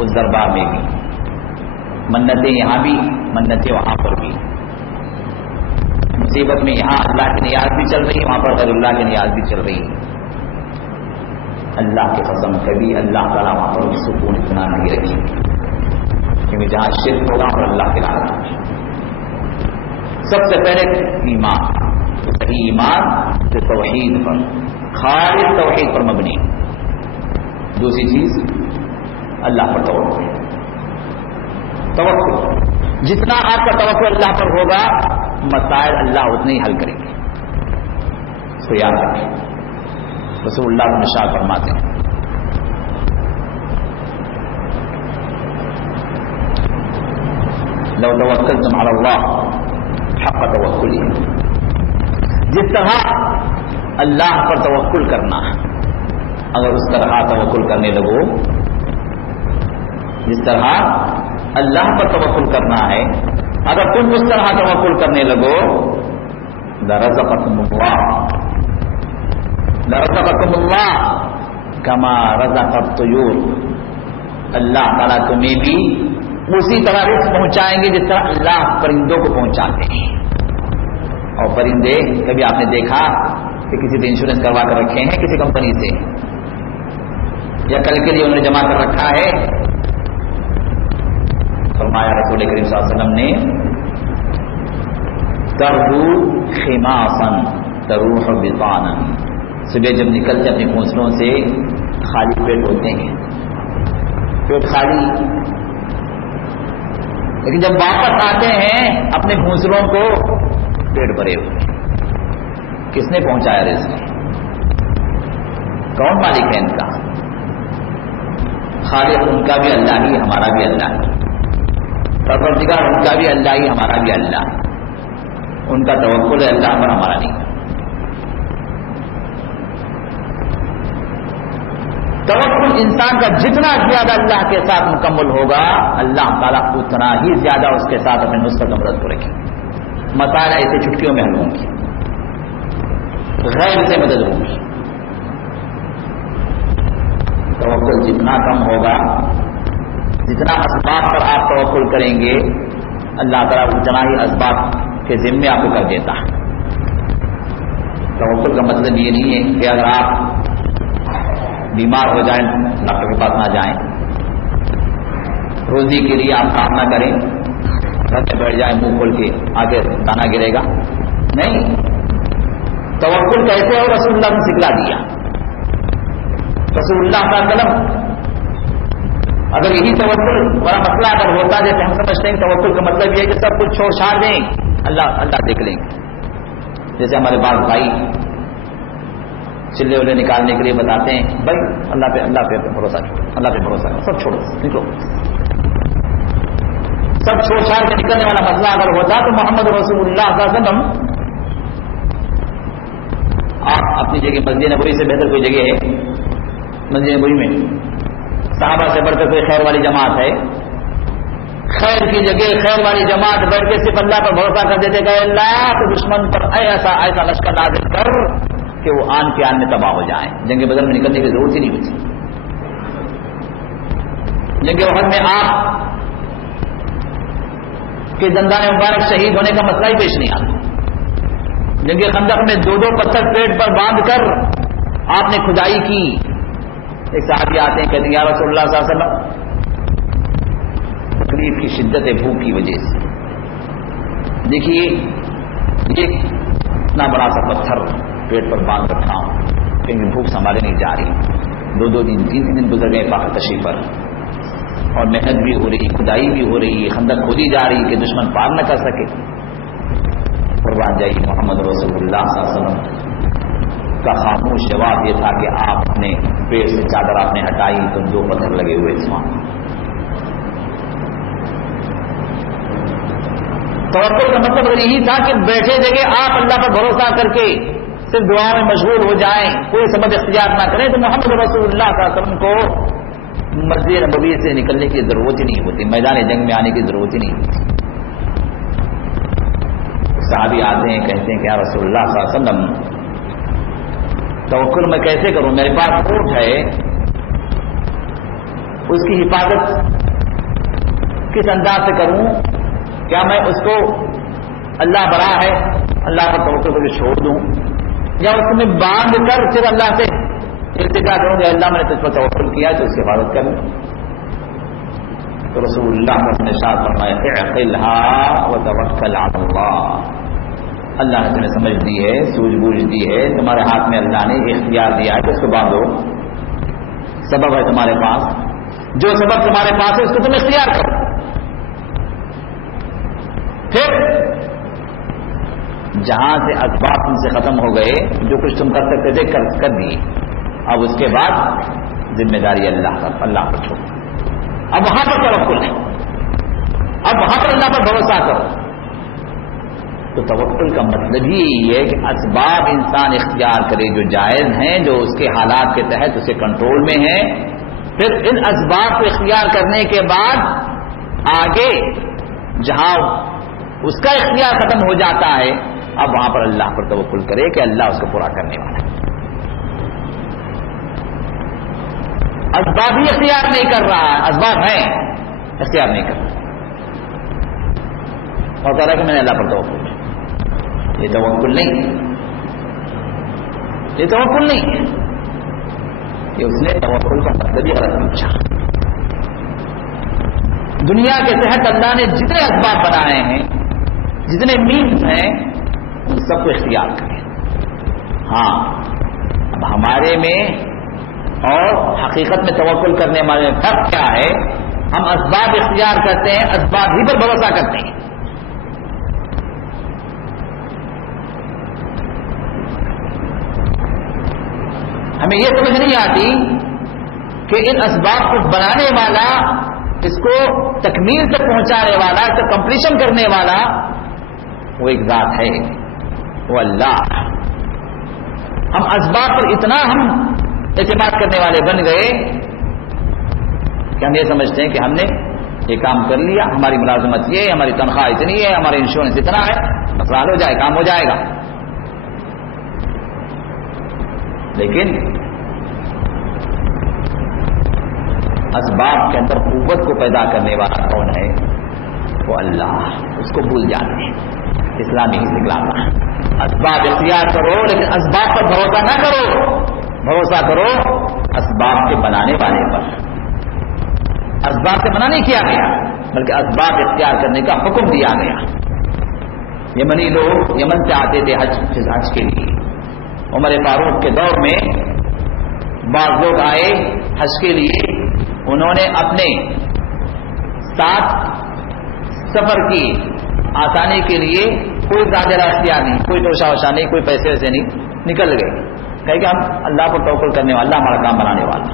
اس دربار میں بھی، منتیں یہاں بھی منتیں وہاں پر بھی، مصیبت میں یہاں اللہ کی نیاز بھی چل رہی ہے، وہاں پر غیر اللہ کی نیاز بھی چل رہی ہے۔ اللہ کی قسم کبھی اللہ تعالیٰ وہاں پر سکون اتنا نہیں رکھی، کیونکہ جہاں شرک ہوگا وہاں پر اللہ کے لائق۔ سب سے پہلے ایمان، صحیح ایمان جو توحید پر، خالص توحید پر مبنی۔ دوسری چیز اللہ پر توکل۔ توکل، جتنا آپ کا توکل اللہ پر ہوگا، مسائل اللہ اتنے ہی حل کریں گے۔ اس کو یاد رکھیں، رسول اللہ کو ارشاد فرماتے ہیں، لو توکلتم علی اللہ حق توکلہ، جس طرح اللہ پر توکل کرنا، اگر اس طرح توکل کرنے لگو، جس طرح اللہ پر توکل کرنا ہے، اگر تم اس طرح توکل کرنے لگو، لرزقکم اللہ کما رزق الطیور، اللہ تعالیٰ تمہیں بھی اسی طرح رزق پہنچائیں گے جس طرح اللہ پرندوں کو پہنچاتے ہیں۔ اور پرندے کبھی آپ نے دیکھا کہ کسی سے انشورنس کروا کر رکھے ہیں کسی کمپنی سے، یا کل کے لیے انہوں نے جمع کر رکھا ہے؟ فرمایا رسول کریم صلی اللہ علیہ وسلم نے، تربو خماسن تروح بطانا، صبح جب نکلتے اپنے گھونسلوں سے خالی پیٹ ہوتے ہیں، پیٹ خالی، لیکن جب واپس آتے ہیں اپنے گھونسلوں کو پیٹ بھرے ہوئے۔ کس نے پہنچایا رزق؟ کون مالک ہے ان کا؟ خالق ان کا بھی اللہ ہی، ہمارا بھی اللہ ہی، پروردگار ان کا بھی اللہ ہی، ہمارا بھی اللہ، ان کا توکل ہے اللہ پر، ہمارا نہیں۔ توکل انسان کا جتنا زیادہ اللہ کے ساتھ مکمل ہوگا، اللہ تعالیٰ اتنا ہی زیادہ اس کے ساتھ اپنے نصرت و مدد کو رکھے۔ مسائل ایسے چٹکیوں میں حل ہوں گی، غیر سے مدد ہوگی۔ توکل جتنا کم ہوگا، جتنا اسباب پر آپ توکل کریں گے، اللہ تعالیٰ اتنا ہی اسباب کے ذمے آپ کو کر دیتا ہے۔ توکل کا مطلب یہ نہیں ہے کہ اگر آپ بیمار ہو جائیں ڈاکٹر کے پاس نہ جائیں، روزی کے لیے آپ کام نہ کریں، گھر میں بیٹھ جائیں منہ کھول کے، آگے دانا گرے گا نہیں۔ توکل کیسے ہو رسول اللہ نے سکھلا دیا۔ رسول اللہ صلی اللہ علیہ وسلم اگر یہی توکل بڑا مسئلہ اگر ہوتا جیسے ہم سمجھتے ہیں توکل کا مطلب یہ ہے کہ سب کچھ چھوڑ چھاڑ دیں، اللہ دیکھ لیں گے، جیسے ہمارے بعض بھائی چلے ولے نکالنے کے لیے بتاتے ہیں بھائی اللہ پہ بھروسہ چھوڑو، اللہ پہ بھروسہ کرو، سب چھوڑو نکلو، سب چھوڑ چھاڑ کے نکلنے والا مسئلہ اگر ہوتا تو محمد رسول اللہ صلی اللہ علیہ وسلم، آپ اپنی جگہ مسجد نبوی سے بہتر کوئی جگہ ہے؟ مسجد نبوی میں صحابہ سے بڑھ کر کوئی خیر والی جماعت ہے؟ خیر کی جگہ خیر والی جماعت بیٹھ کے صرف اللہ پر بھروسہ کر دیتے کہ اللہ کے دشمن پر ایسا لشکر نازل کر کہ وہ آن کے آن میں تباہ ہو جائیں، جنگ بدر میں نکلنے کی ضرورت ہی نہیں ہوتی۔ جنگ احد میں آپ کے دندان مبارک شہید ہونے کا مسئلہ ہی پیش نہیں آتا۔ جنگ خندق میں 2 پتھر پیٹ پر باندھ کر آپ نے کھدائی کی۔ ایک صحابی آتے ہیں کہتے ہیں یا رسول اللہ صلی اللہ علیہ وسلم تکلیف کی شدت بھوک کی وجہ سے، دیکھیے یہ اتنا بڑا سا پتھر پیٹ پر باندھ رکھا ہوں، کہیں بھوک سنبھالے نہیں جا رہی، 2 دن 3 دن گزر گئے پاک تشریف پر، اور محنت بھی ہو رہی، کھدائی بھی ہو رہی، خندق کھودی جا رہی کہ دشمن پار نہ کر سکے۔ قربان جائیے محمد رسول اللہ صلی اللہ علیہ وسلم کا خاموش جواب یہ تھا کہ آپ اپنے پیٹ سے چادر آپ نے ہٹائی تو 2 پتھر لگے ہوئے تھے۔ توکل کا مطلب یہی تھا کہ بیٹھے جگہ آپ اللہ پر بھروسہ کر کے صرف دعا میں مشغول ہو جائیں، کوئی سبب اختیار نہ کریں، تو محمد رسول اللہ صلی اللہ علیہ وسلم کو مسجد نبوی سے نکلنے کی ضرورت ہی نہیں ہوتی، میدان جنگ میں آنے کی ضرورت ہی نہیں ہوتی۔ صحابی آتے ہیں کہتے ہیں کہ یا رسول اللہ صلی اللہ علیہ وسلم توکل میں کیسے کروں، میرے پاس اونٹ ہے، اس کی حفاظت کس انداز سے کروں، کیا میں اس کو اللہ برا ہے اللہ کا توکل کر کے چھوڑ دوں، یا اس کو میں باندھ کر پھر اللہ سے التجا کروں کہ اللہ میں نے تجھ پر توکل کیا تو اس کی حفاظت کروں؟ تو رسول اللہ نے ارشاد فرمایا اعقلها وتوکل علی اللہ، اللہ نے تمہیں سمجھ دی ہے، سوجھ بوجھ دی ہے، تمہارے ہاتھ میں اللہ نے اختیار دیا ہے کہ اس کو باندھو، سبب ہے تمہارے پاس، جو سبب تمہارے پاس ہے اس کو تم اختیار کرو، پھر جہاں سے اسباب تم سے ختم ہو گئے، جو کچھ تم کر سکتے تھے کر دیے، اب اس کے بعد ذمہ داری اللہ پر چھوڑو، اب وہاں پر توکل ہے، اب وہاں پر اللہ پر بھروسہ کرو۔ تو توکل کا مطلب ہی یہی ہے کہ اسباب انسان اختیار کرے جو جائز ہیں، جو اس کے حالات کے تحت اسے کنٹرول میں ہیں، پھر ان اسباب کو اختیار کرنے کے بعد آگے جہاں اس کا اختیار ختم ہو جاتا ہے اب وہاں پر اللہ پر توکل کرے کہ اللہ اس کو پورا کرنے والا ہے۔ اسباب ہی اختیار نہیں کر رہا ہے، اسباب ہیں اختیار نہیں کر رہا، اور کہہ رہا کہ میں نے اللہ پر توکل، یہ توکل نہیں، یہ توکل نہیں ہے، کہ اس نے توکل کا مطلب ہی غلط پوچھا۔ دنیا کے تحت اللہ نے جتنے اسباب بنائے ہیں، جتنے مینز ہیں، ان سب کو اختیار کریں۔ ہاں اب ہمارے میں اور حقیقت میں توکل کرنے والے میں فرق کیا ہے؟ ہم اسباب اختیار کرتے ہیں، اسباب ہی پر بھروسہ کرتے ہیں۔ ہمیں یہ سمجھ نہیں آتی کہ ان اسباب کو بنانے والا، اس کو تکمیل تک پہنچانے والا، اس کو کمپلیشن کرنے والا وہ ایک ذات ہے، وہ اللہ۔ ہم اسباب پر اتنا اعتماد کرنے والے بن گئے کہ ہم یہ سمجھتے ہیں کہ ہم نے یہ کام کر لیا، ہماری ملازمت یہ ہے، ہماری تنخواہ اتنی ہے، ہمارا انشورنس اتنا ہے، مسئلہ حل ہو جائے، کام ہو جائے گا۔ لیکن اسباب کے اندر قوت کو پیدا کرنے والا کون ہے؟ وہ اللہ، اس کو بھول جاتے ہیں۔ اسلامی استقلال اسباب اختیار کرو لیکن اسباب پر بھروسہ نہ کرو، بھروسہ کرو اسباب کے بنانے والے پر، اسباب سے منع نہیں کیا گیا بلکہ اسباب اختیار کرنے کا حکم دیا گیا۔ یمنی لوگ یمن سے آتے تھے حج کے لیے، عمر فاروق کے دور میں بعض لوگ آئے حج کے لیے، انہوں نے اپنے ساتھ سفر کی آسانی کے لیے کوئی زیادہ راستہ نہیں، کوئی توشہ وشا نہیں، کوئی پیسے ویسے نہیں، نکل گئے، کہے کہ ہم اللہ پر توکل کرنے والا، اللہ ہمارا کام بنانے والا۔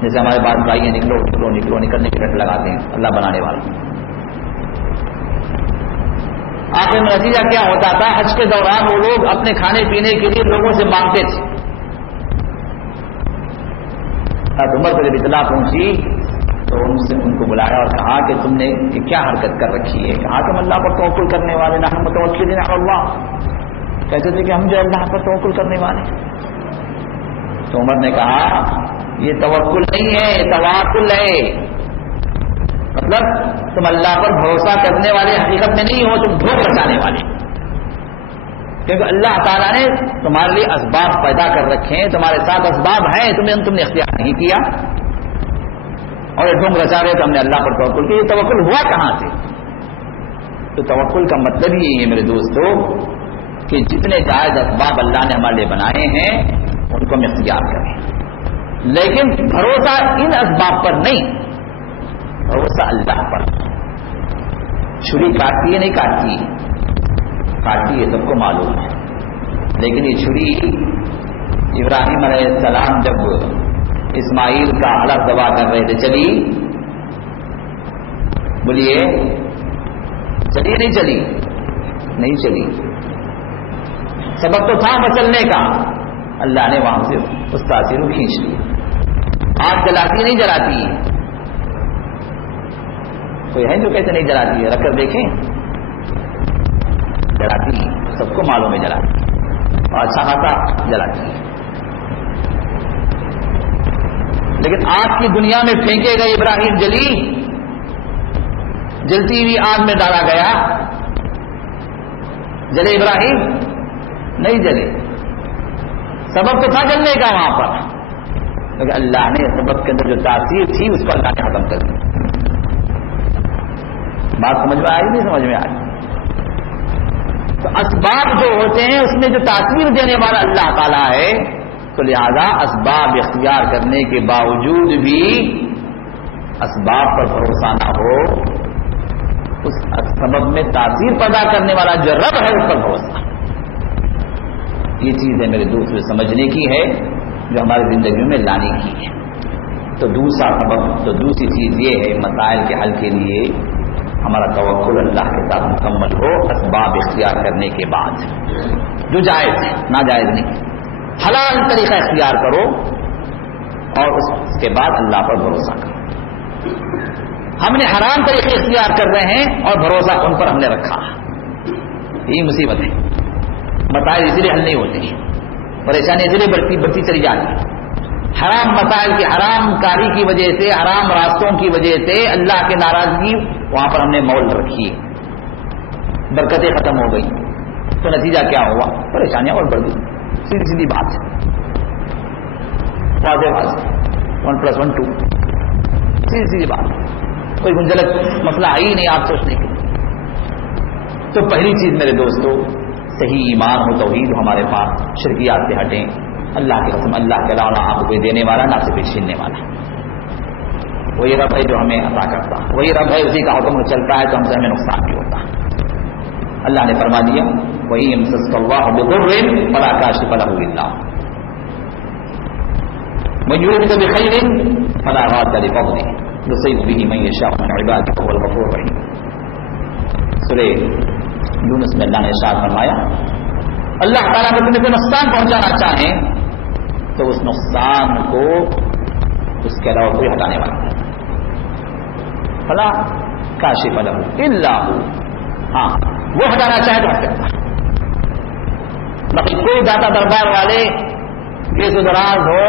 جیسے ہمارے بات بھائی ہیں، نکلو نکلو نکلو، نکلنے کے ڈٹ لگاتے ہیں، اللہ بنانے والا۔ آخر میں نتیجہ کیا ہوتا تھا؟ حج کے دوران وہ لوگ اپنے کھانے پینے کے لیے لوگوں سے مانگتے تھے۔ عمر کو جب اطلاع پہنچی تو ان کو بلایا اور کہا کہ تم نے یہ کیا حرکت کر رکھی ہے؟ کہا کہ ہم اللہ پر توکل کرنے والے، نہ ہم متوکلین علی اللہ، کہتے تھے کہ ہم جو اللہ پر توکل کرنے والے۔ تو عمر نے کہا یہ توکل نہیں ہے، یہ تواکل ہے، مطلب تم اللہ پر بھروسہ کرنے والے حقیقت میں نہیں ہو، تم ڈھونگ رچانے والے، کیونکہ اللہ تعالیٰ نے تمہارے لیے اسباب پیدا کر رکھے ہیں، تمہارے ساتھ اسباب ہیں، تم نے اختیار نہیں کیا اور یہ ڈھونگ رچا رہے تو ہم نے اللہ پر توکل کیا۔ یہ توکل ہوا کہاں سے؟ تو توکل کا مطلب ہی ہے میرے دوستو کہ جتنے جائز اسباب اللہ نے ہمارے لیے بنائے ہیں ان کو ہم اختیار کریں، لیکن بھروسہ ان اسباب پر نہیں، بھروسہ اللہ پر۔ چھری کاٹتی ہے نہیں کاٹتی؟ کاٹتی ہے، سب کو معلوم ہے، لیکن یہ چھری ابراہیم علیہ السلام جب اسماعیل کا حلق دبا کر رہے تھے، چلی؟ بولیے چلی نہیں چلی؟ نہیں چلی، سبب تو تھا مچلنے کا، اللہ نے وہاں سے اس تاثیر کو کھینچ لی۔ آگ جلاتی نہیں جلاتی؟ کوئی ہے جو کہتے نہیں جلاتی ہے؟ رکھ کر دیکھیں، جلاتی، سب کو معلوم ہے جلاتی، اور اچھا خاصا جلاتی ہے۔ لیکن آگ کی دنیا میں پھینکے گئے ابراہیم، جلی؟ جلتی ہوئی آگ میں ڈالا گیا، جلے ابراہیم؟ نہیں جلے، سبب تو تھا جلنے کا وہاں پر، لیکن اللہ نے سبب کے اندر جو تاثیر تھی اس کو اللہ نے ختم کر دی۔ بات سمجھ میں آئی نہیں؟ سمجھ میں آئی؟ تو اسباب جو ہوتے ہیں اس میں جو تاثیر دینے والا اللہ تعالیٰ ہے، تو لہذا اسباب اختیار کرنے کے باوجود بھی اسباب پر بھروسہ نہ ہو، اس سبب میں تاثیر پیدا کرنے والا جو رب ہے اس پر بھروسہ۔ یہ چیز ہے میرے دوسرے سمجھنے کی ہے جو ہماری زندگی میں لانے کی ہے۔ تو دوسرا سبب، تو دوسری چیز یہ ہے مسائل کے حل کے لیے ہمارا توکل اللہ کے ساتھ مکمل ہو، اسباب اختیار کرنے کے بعد، جو جائز ہے، ناجائز نہیں، حلال طریقہ اختیار کرو اور اس کے بعد اللہ پر بھروسہ کرو۔ ہم نے حرام طریقے اختیار کر رہے ہیں اور بھروسہ ان پر ہم نے رکھا، یہی مصیبت ہے۔ مسائل اسی لیے حل نہیں ہوتے، پریشانی اسی لیے بڑھتی چلی جاتی ہے۔ حرام مسائل کی حرام کاری کی وجہ سے، حرام راستوں کی وجہ سے اللہ کی ناراضگی وہاں پر ہم نے مول رکھی ہے، برکتیں ختم ہو گئی، تو نتیجہ کیا ہوا؟ پریشانیاں اور بڑھ گئی۔ سیدھی سیدھی بات ہے، واضح واضح 1+1 2، سیدھی سیدھی بات، کوئی گنجلک مسئلہ ہے ہی نہیں آپ سوچنے کے۔ تو پہلی چیز میرے دوستو، صحیح ایمان ہو، توحید ہو ہمارے پاس، شرکیات سے ہٹیں، اللہ کی قسم اللہ کے علاوہ نہ آپ کو دینے والا نہ صرف چھیننے والا، وہی رب ہے جو ہمیں عطا کرتا، وہی رب ہے اسی کا حکم چلتا ہے تو ہم سے ہمیں نقصان بھی ہوتا۔ اللہ نے فرما دیا وَإِن يَمْسَسْكَ اللَّهُ بِضُرٍّ فَلَا كَاشِفَ لَهُ إِلَّا هُوَ وَإِن يُرِدْكَ بِخَيْرٍ فَلَا رَادَّ لِفَضْلِهِ يُصِيبُ بِهِ مَن يَشَاءُ مِنْ عِبَادِهِ وَهُوَ الْغَفُورُ الرَّحِيمُ۔ سورہ یونس میں اللہ نے ارشاد فرمایا اللہ تعالیٰ اگر تمہیں کوئی نقصان پہنچانا چاہیں تو اس نقصان کو اس کے علاوہ کوئی ہٹانے والا نہیں، فلا کاشف لہ الا ہو، ہاں وہ ہٹانا چاہے تو ہٹ سکتا ہے، باقی کوئی داتا دربار والے کیس و دراز ہو،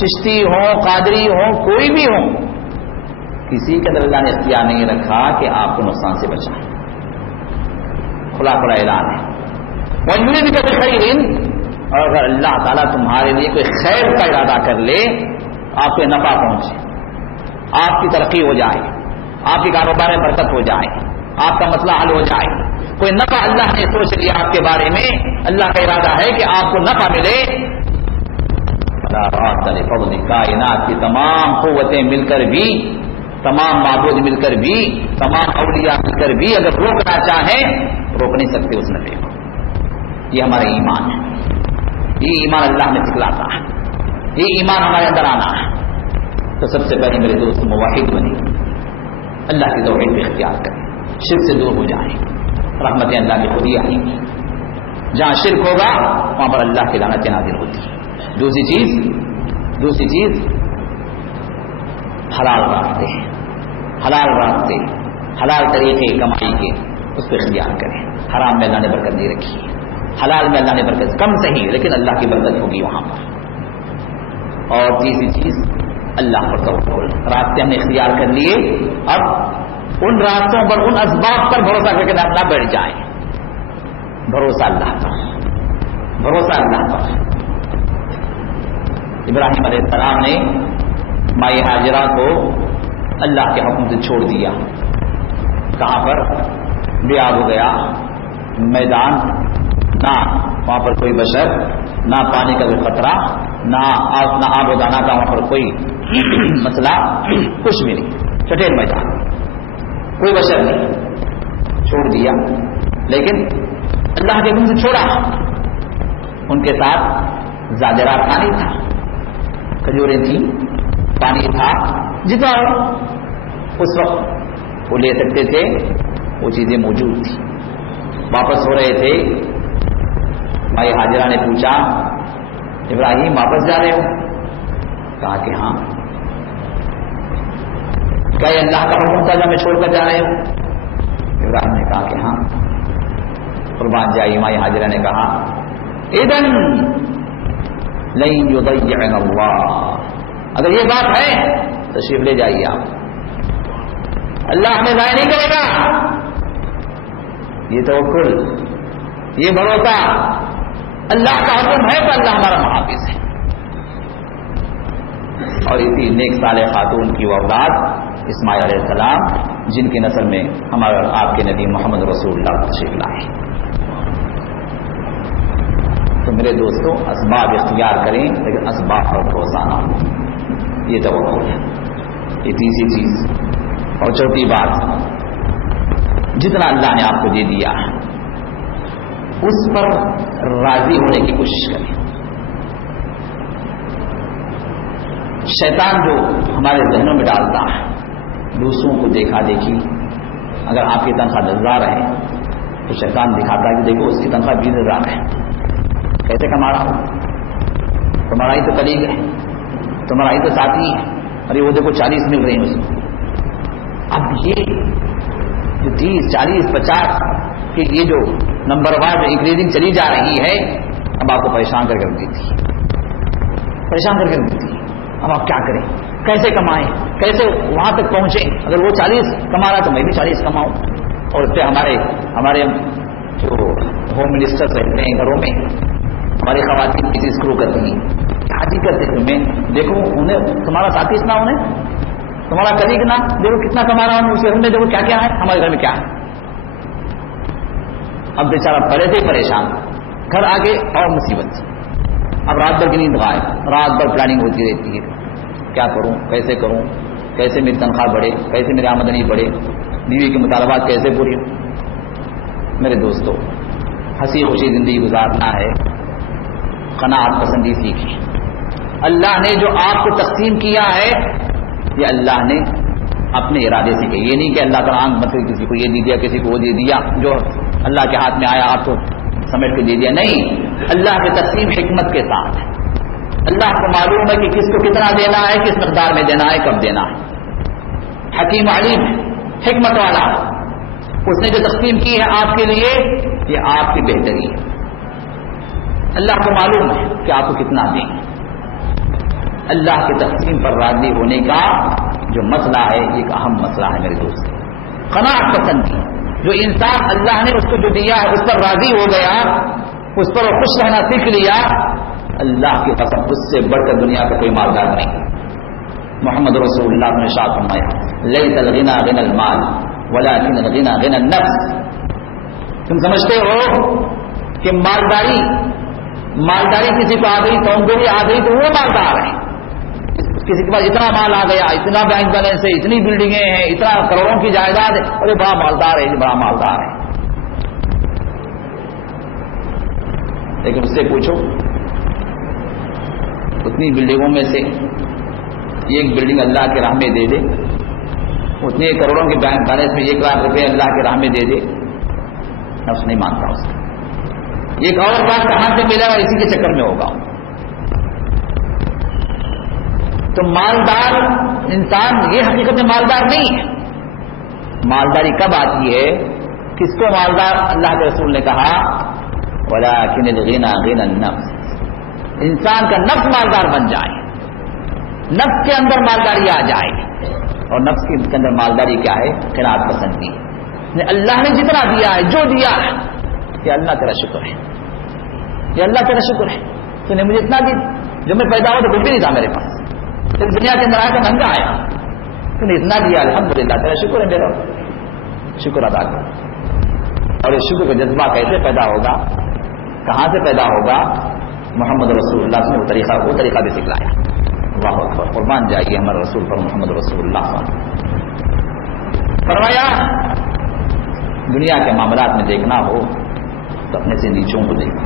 چشتی ہو، قادری ہو، کوئی بھی ہو، کسی کے اندر اللہ نے اختیار نہیں رکھا کہ آپ کو نقصان سے بچائیں، کھلا کھلا اعلان ہے۔ وَإِن يُرِدْكَ بِخَيْرٍ اور اگر اللہ تعالیٰ تمہارے لیے کوئی خیر کا ارادہ کر لے، آپ کو نفع پہنچے، آپ کی ترقی ہو جائے، آپ کے کاروبار میں برکت ہو جائے، آپ کا مسئلہ حل ہو جائے، کوئی نفع اللہ نے سوچ لیا آپ کے بارے میں، اللہ کا ارادہ ہے کہ آپ کو نفع ملے، فضل کائنات کی تمام قوتیں مل کر بھی، تمام معبود مل کر بھی، تمام اولیاء مل کر بھی اگر روکنا چاہیں روک نہیں سکتے اس نفع کو۔ یہ ہمارا ایمان ہے، یہ ایمان اللہ نے سکھلاتا ہے، یہ ایمان ہمارے اندر آنا ہے۔ تو سب سے پہلے میرے دوست موحد بنی، اللہ کی توحید پہ اختیار کریں، شرک سے دور ہو جائیں، رحمتیں اللہ کی خود ہی آئیں گی۔ جہاں شرک ہوگا وہاں پر اللہ کی لعنتیں نازل ہوتی ہے۔ دوسری چیز حلال راستے، حلال طریقے کمائی کے اس پہ اختیار کریں۔ حرام میں اللہ نے برکت نہیں رکھی ہے، حلال میں اللہ نے برکت کم صحیح لیکن اللہ کی برکت ہوگی وہاں پر۔ اور تیسری چیز اللہ پر توکل، راستے ہم نے اختیار کر لیے، اب ان راستوں پر، ان اسباب پر بھروسہ کر کے نہ بیٹھ جائیں، بھروسہ اللہ پر۔ ابراہیم علیہ السلام نے مائی ہاجرہ کو اللہ کے حکم سے چھوڑ دیا، کہاں پر؟ بیاب ہو گیا میدان، نہ وہاں پر کوئی بشر، نہ پانی کا کوئی خطرہ، نہ آب و دانہ کا وہاں پر کوئی مسئلہ، کچھ بھی نہیں، چٹیل میدان، کوئی بشر نہیں، چھوڑ دیا۔ لیکن اللہ کے حکم سے چھوڑا، ان کے ساتھ زاجرات پانی تھا، کھجوریں تھیں، پانی تھا، جتنا اس وقت وہ لے سکتے تھے وہ چیزیں موجود تھیں۔ واپس ہو رہے تھے، بھائی حاجرہ نے پوچھا ابراہیم واپس جا رہے ہو؟ کہا کہ ہاں۔ کیا یہ اللہ کا حکم تھا جو ہمیں چھوڑ کر جا رہے ہو؟ ابراہیم نے کہا کہ ہاں۔ قربان جائیے، مائی حاجرہ نے کہا اذن لن یضیعنا اللہ، اگر یہ بات ہے تشریف لے جائیے آپ، اللہ ہمیں ضائع نہیں کرے گا۔ یہ توکل، یہ بھروسہ، اللہ کا حکم ہے تو اللہ ہمارا محافظ ہے۔ اور اسی نیک صالح خاتون کی وہ اولاد اسماعیل علیہ السلام، جن کی نسل میں ہمارے آپ کے نبی محمد رسول اللہ تشریف لائے۔ تو میرے دوستوں، اسباب اختیار کریں لیکن اسباب پر بھروسہ نہ ہو، یہ توکل ہے۔ یہ تیسری چیز۔ اور چوتھی بات، جتنا اللہ نے آپ کو دے دیا اس پر راضی ہونے کی کوشش کریں۔ شیطان جو ہمارے ذہنوں میں ڈالتا ہے، دوسروں کو دیکھا دیکھی، اگر آپ کی تنخواہ 10,000 ہے تو شیطان دکھاتا ہے کہ دیکھو اس کی تنخواہ 20,000 ہے، کیسے کما رہا ہوں، تمہارا ہی تو کلیگ ہے، تمہارا ہی تو ساتھی ہے، ارے وہ دیکھو 40 مل رہی ہیں اس کو۔ اب یہ جو 30، 40، 50 کہ یہ جو نمبر وائز انکریزنگ چلی جا رہی ہے، اب آپ کو پریشان کر کے رکھ دیتی ہے۔ اب آپ کیا کریں، کیسے کمائیں، کیسے وہاں تک پہنچیں؟ اگر وہ 40 کما رہا تو میں بھی 40 کماؤں۔ اور اس پہ ہمارے جو ہوم منسٹر رہتے ہیں گھروں میں، ہماری خواتین کسی اسکرو کرتی ہیں، کیا جی کرتے تمہیں، دیکھو انہیں تمہارا ساتھی اتنا، انہیں تمہارا کلیگ نہ، دیکھو کتنا کما رہا ہوں، اس گھر میں دیکھو کیا کیا ہے، ہمارے گھر میں کیا ہے۔ اب بیچارہ پہلے سے پریشان، گھر آگے اور مصیبت، اب رات بھر کی نیند غائب، رات بھر پلاننگ ہوتی رہتی ہے، کیا کروں، کیسے میری تنخواہ بڑھے، کیسے میری آمدنی بڑھے، بیوی کے مطالبات کیسے پوری ہوں۔ میرے دوستو، ہنسی خوشی زندگی گزارنا ہے، قناعت پسندی سیکھیں۔ اللہ نے جو آپ کو تقسیم کیا ہے، یہ اللہ نے اپنے ارادے سے کیا، یہ نہیں کہ اللہ تعالیٰ مطلب کسی کو یہ دے دیا، کسی کو وہ دے دیا، جو اللہ کے ہاتھ میں آیا آپ کو سمیٹ کے دے دیا، نہیں، اللہ کی تقسیم حکمت کے ساتھ ہے۔ اللہ کو معلوم ہے کہ کس کو کتنا دینا ہے، کس مقدار میں دینا ہے، کب دینا ہے۔ حکیم علیم ہے، حکمت والا، اس نے جو تقسیم کی ہے آپ کے لیے، یہ آپ کی بہتری ہے۔ اللہ کو معلوم ہے کہ آپ کو کتنا دیں۔ اللہ کی تقسیم پر راضی ہونے کا جو مسئلہ ہے، ایک اہم مسئلہ ہے میرے دوست۔ قناعت پسندی، جو انسان اللہ نے اس کو جو دیا ہے اس پر راضی ہو گیا، اس پر وہ خوش رہنا سیکھ لیا، اللہ کی قسم اس سے بڑھ کر دنیا کا کوئی مالدار نہیں۔ محمد رسول اللہ نے ارشاد فرمایا لیس الغنى غنى المال ولكن الغنى غنى النفس۔ تم سمجھتے ہو کہ مالداری کسی کو آ گئی، قوم کو بھی آ گئی تو وہ مالدار ہے، کسی کے پاس اتنا مال آ گیا، اتنا بینک بیلنس ہے، اتنی بلڈنگیں ہیں، اتنا کروڑوں کی جائیداد ہے، ارے بڑا مالدار ہے، بڑا مالدار ہے۔ لیکن اس سے پوچھو اتنی بلڈنگوں میں سے ایک بلڈنگ اللہ کی راہ میں دے دے، اتنے کروڑوں کے بینک بیلنس میں 1 لاکھ روپے اللہ کی راہ میں دے دے، نفس نہیں مانتا اس کا۔ ایک اور بات کہاں سے ملے گا؟ اسی کے چکر میں ہوگا۔ تو مالدار انسان یہ حقیقت میں مالدار نہیں ہے۔ مالداری کب آتی ہے؟ کس کو مالدار اللہ کے رسول نے کہا وَلَٰكِنِ الْغِنَىٰ غِنَى النَّفْسِ، انسان کا نفس مالدار بن جائے، نفس کے اندر مالداری آ جائے۔ اور نفس کے اندر مالداری کیا ہے؟ قناعت پسندی ہے۔ اللہ نے جتنا دیا ہے، جو دیا ہے، یہ اللہ تیرا شکر ہے، یہ اللہ تیرا شکر ہے، تو نے مجھے اتنا دی، جب میں پیدا ہوا تو کچھ بھی نہیں تھا میرے پاس، پھر دنیا کے اندر آیا تو مہنگا آیا، تو نے اتنا دیا، الحمدللہ تیرا شکر ہے، میرا شکر ادا کر۔ اور اس شکر کا جذبہ کیسے پیدا ہوگا؟ کہاں سے پیدا ہوگا؟ محمد رسول اللہ نے وہ طریقہ بھی سکھلایا۔ اللہ اکبر، قربان جائیے ہمارے رسول پر محمد رسول اللہ صلی اللہ علیہ وسلم۔ فرمایا دنیا کے معاملات میں دیکھنا ہو تو اپنے سے نیچوں کو دیکھو،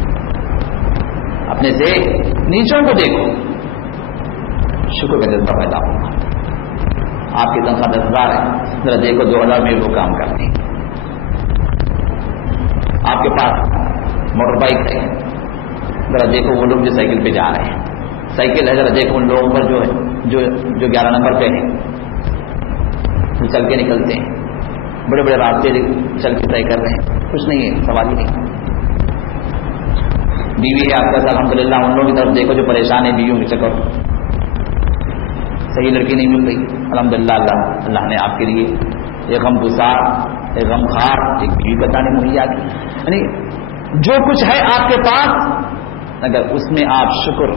اپنے سے نیچوں کو دیکھو، شکر کا جذبہ پیدا ہوگا۔ آپ کی تنخواہ 10,000 ہے، ذرا دیکھو 2,000 میں وہ کام کرتے ہیں۔ آپ کے پاس موٹر بائک ہے، ذرا دیکھو وہ لوگ جو سائیکل پہ جا رہے ہیں، سائیکل ہے، ذرا دیکھو ان لوگوں پر جو 11 نمبر پہ ہیں، وہ چل کے نکلتے ہیں، بڑے بڑے راستے چل کے طے کر رہے ہیں، کچھ نہیں ہے، سوال ہی نہیں۔ بیوی ہے آپ کا، الحمدللہ ان لوگوں کی طرف دیکھو جو پریشان ہے بیویوں کے چکر، صحیح لڑکی نہیں مل رہی، الحمدللہ اللہ نے آپ کے لیے ایک غم گسار، ایک غم خار، ایک بیوی بتانے مہیا کی۔ یعنی جو کچھ ہے آپ کے پاس، اگر اس میں آپ شکر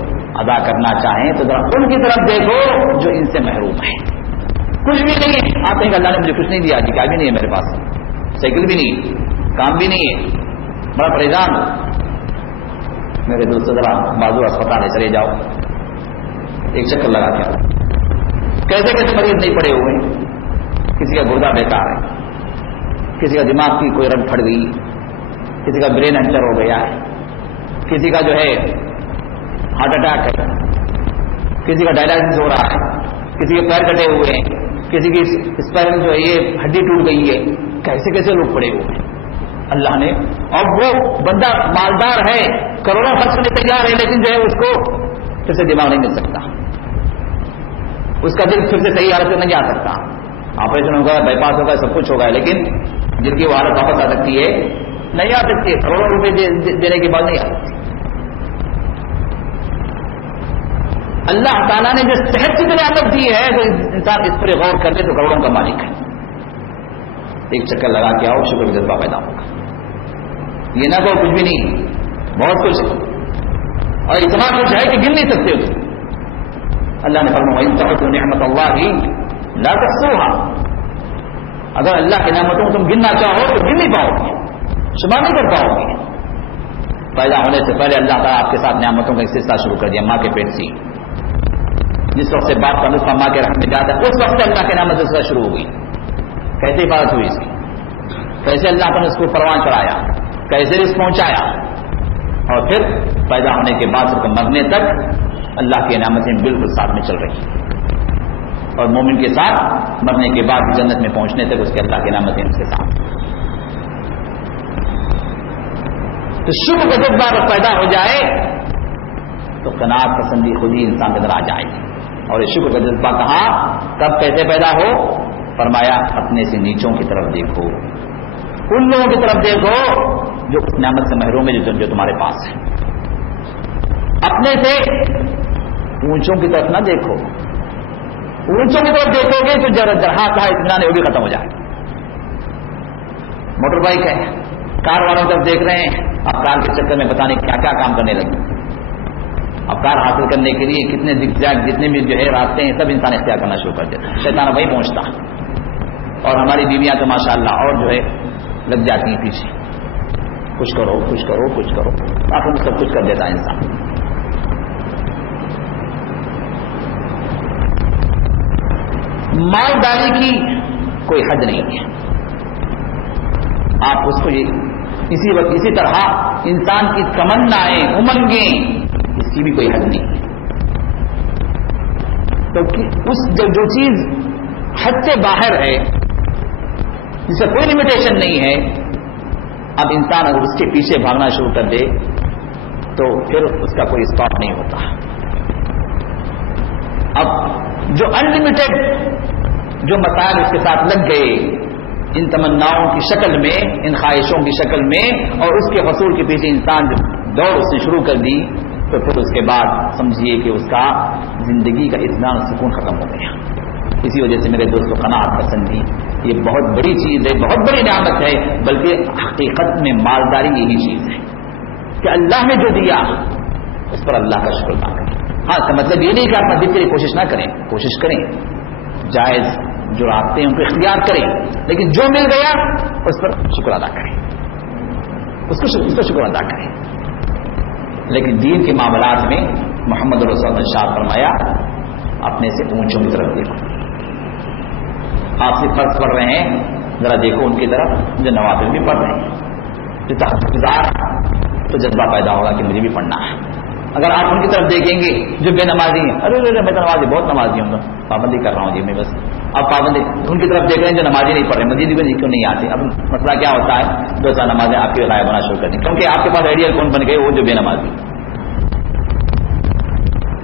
ادا کرنا چاہیں تو ذرا ان کی طرف دیکھو جو ان سے محروم ہے۔ کچھ بھی نہیں ہے، آپ کہیں اللہ نے مجھے کچھ نہیں دیا، کیا بھی نہیں ہے میرے پاس، سائیکل بھی نہیں ہے، کام بھی نہیں ہے، بڑا پریشان ہوں، میرے دوست ذرا بازو اسپتال ہے، چلے جاؤ ایک چکر لگا کے۔ کیسے کیسے مریض نہیں پڑے ہوئے ہیں، کسی کا گردہ بیکار ہے، کسی کا دماغ کی کوئی رگ پھٹ گئی، کسی کا برین انٹر ہو گیا ہے، کسی کا جو ہے ہارٹ اٹیک ہے، کسی کا ڈائلائسس ہو رہا ہے، کسی کے پیر کٹے ہوئے ہیں، کسی کی اسپائن جو ہے یہ ہڈی ٹوٹ گئی ہے، کیسے کیسے لوگ پڑے ہوئے ہیں اللہ نے۔ اور وہ بندہ مالدار ہے، کروڑوں خرچ کرنے تیار ہے، لیکن جو ہے اس کو پھر سے دماغ نہیں مل سکتا، اس کا دل پھر سے صحیح حالت میں نہیں آ سکتا، آپریشن ہوگا، بائی پاس ہوگا، سب کچھ ہوگا، لیکن دل کی وہ حالت واپس آ سکتی ہے؟ نہیں آ سکتی، کروڑوں روپے دینے کے بعد نہیں آ سکتی۔ اللہ تعالیٰ نے جو صحت کی نعمت دی ہے تو انسان اس پر غور کر لے تو کروڑوں کا مالک ہے۔ ایک چکر لگا کے آؤ، شکر کا جذبہ پیدا ہوگا۔ یہ نہ کہ کچھ بھی نہیں، بہت کچھ ہے، اور اتنا کچھ ہے کہ گن نہیں سکتے ہو۔ اللہ نے فرمایا ان تعدوا نعمت اللہ لا تحصوها، اگر اللہ کی نعمتوں کو تم گننا چاہو تو گن نہیں پاؤ گے، شمار نہیں کر پاؤ گے۔ پیدا ہونے سے پہلے اللہ تعالیٰ آپ کے ساتھ نعمتوں کا ایک سلسلہ شروع کر دیا، ماں کے پیٹ سے، جس وقت سے باپ کا نطفہ ماں کے رحم میں جاتا ہے اس وقت سے اللہ کے نعمت سلسلہ شروع ہو گئی۔ کیسے عبادت ہوئی اس کی، کیسے اللہ نے اس کو پروان چڑھایا، کیسے رزق پہنچایا، اور پھر پیدا ہونے کے بعد اس کو مرنے تک اللہ کی نعمتیں بالکل ساتھ میں چل رہی ہیں، اور مومن کے ساتھ مرنے کے بعد جنت میں پہنچنے تک اس کے اللہ کی نعمتیں اس کے ساتھ۔ تو شکر کا جذبہ اگر پیدا ہو جائے تو قناعت پسندی خود ہی انسان کے اندر آ جائے گی۔ اور یہ شکر کا جذبہ کہاں کب کیسے پیدا ہو؟ فرمایا اپنے سے نیچوں کی طرف دیکھو، ان لوگوں کی طرف دیکھو جو اس نعمت سے محروم ہے جو تمہارے پاس ہے۔ اپنے سے اونچوں کی طرف نہ دیکھو، اونچوں کی طرف دیکھو گے تو جہاں کہا اطمینان ہے وہ بھی ختم ہو جائے۔ موٹر بائک ہے، کار والوں کی طرف دیکھ رہے ہیں، افکار کے چکر میں پتہ نہیں کیا کیا کام کرنے لگے. افکار حاصل کرنے کے لیے کتنے جتنے بھی جو ہے راستے ہیں سب انسان اختیار کرنا شروع کر دیتا ہے. شیطان وہی پہنچتا ہے. اور ہماری بیویاں تو ماشاءاللہ اور جو ہے لگ جاتی ہیں پیچھے, کچھ کرو کچھ کرو کچھ کرو, آخر میں سب کچھ کر دیتا ہے انسان. مالداری کی کوئی حد نہیں ہے. آپ اس کو اسی وقت اسی طرح انسان کی تمنائیں امنگیں اس کی بھی کوئی حد نہیں ہے. تو اس جو چیز حد سے باہر ہے جس سے کوئی لمیٹیشن نہیں ہے, اب انسان اگر اس کے پیچھے بھاگنا شروع کر دے تو پھر اس کا کوئی اسٹاپ نہیں ہوتا. اب جو انلمیٹڈ جو مسائل اس کے ساتھ لگ گئے ان تمناؤں کی شکل میں, ان خواہشوں کی شکل میں, اور اس کے حصول کے پیچھے انسان دوڑ اس نے شروع کر دی, تو پھر اس کے بعد سمجھیے کہ اس کا زندگی کا اطمینان سکون ختم ہو گیا. اسی وجہ سے میرے دوستوں قناعت پسندی یہ بہت بڑی چیز ہے, بہت بڑی نعمت ہے, بلکہ حقیقت میں مالداری یہی چیز ہے کہ اللہ نے جو دیا اس پر اللہ کا شکر ادا کریں. ہاں اس کا مطلب یہ نہیں کہ آپ مزید کے لیے کوشش نہ کریں, کوشش کریں, جائز جو راستے ہیں ان کو اختیار کریں, لیکن جو مل گیا اس پر شکر ادا کریں, اس کو شکر ادا کریں. لیکن دین کے معاملات میں محمد رسول نے ارشاد فرمایا اپنے سے اونچوں کی طرف دیکھو. آپ سے فرض پڑھ رہے ہیں, ذرا دیکھو ان کی طرف جو نوافل بھی پڑھ رہے ہیں, جو تحفظات, تو جذبہ پیدا ہوگا کہ مجھے بھی پڑھنا ہے. اگر آپ ان کی طرف دیکھیں گے جو بے نمازی ہیں, ارے میں تو نمازی بہت نمازی ہوں, پابندی کر رہا ہوں جی میں, بس اب پابندی ان کی طرف دیکھ رہے ہیں جو نمازی نہیں پڑھ رہے, مسجد بھی کیوں نہیں آتے. اب مسئلہ کیا ہوتا ہے, 2 4 نمازیں آپ کی غائب ہونا شروع کر دیں, کیونکہ آپ کے پاس آئیڈیل کون بن گئے, وہ جو بے نمازی.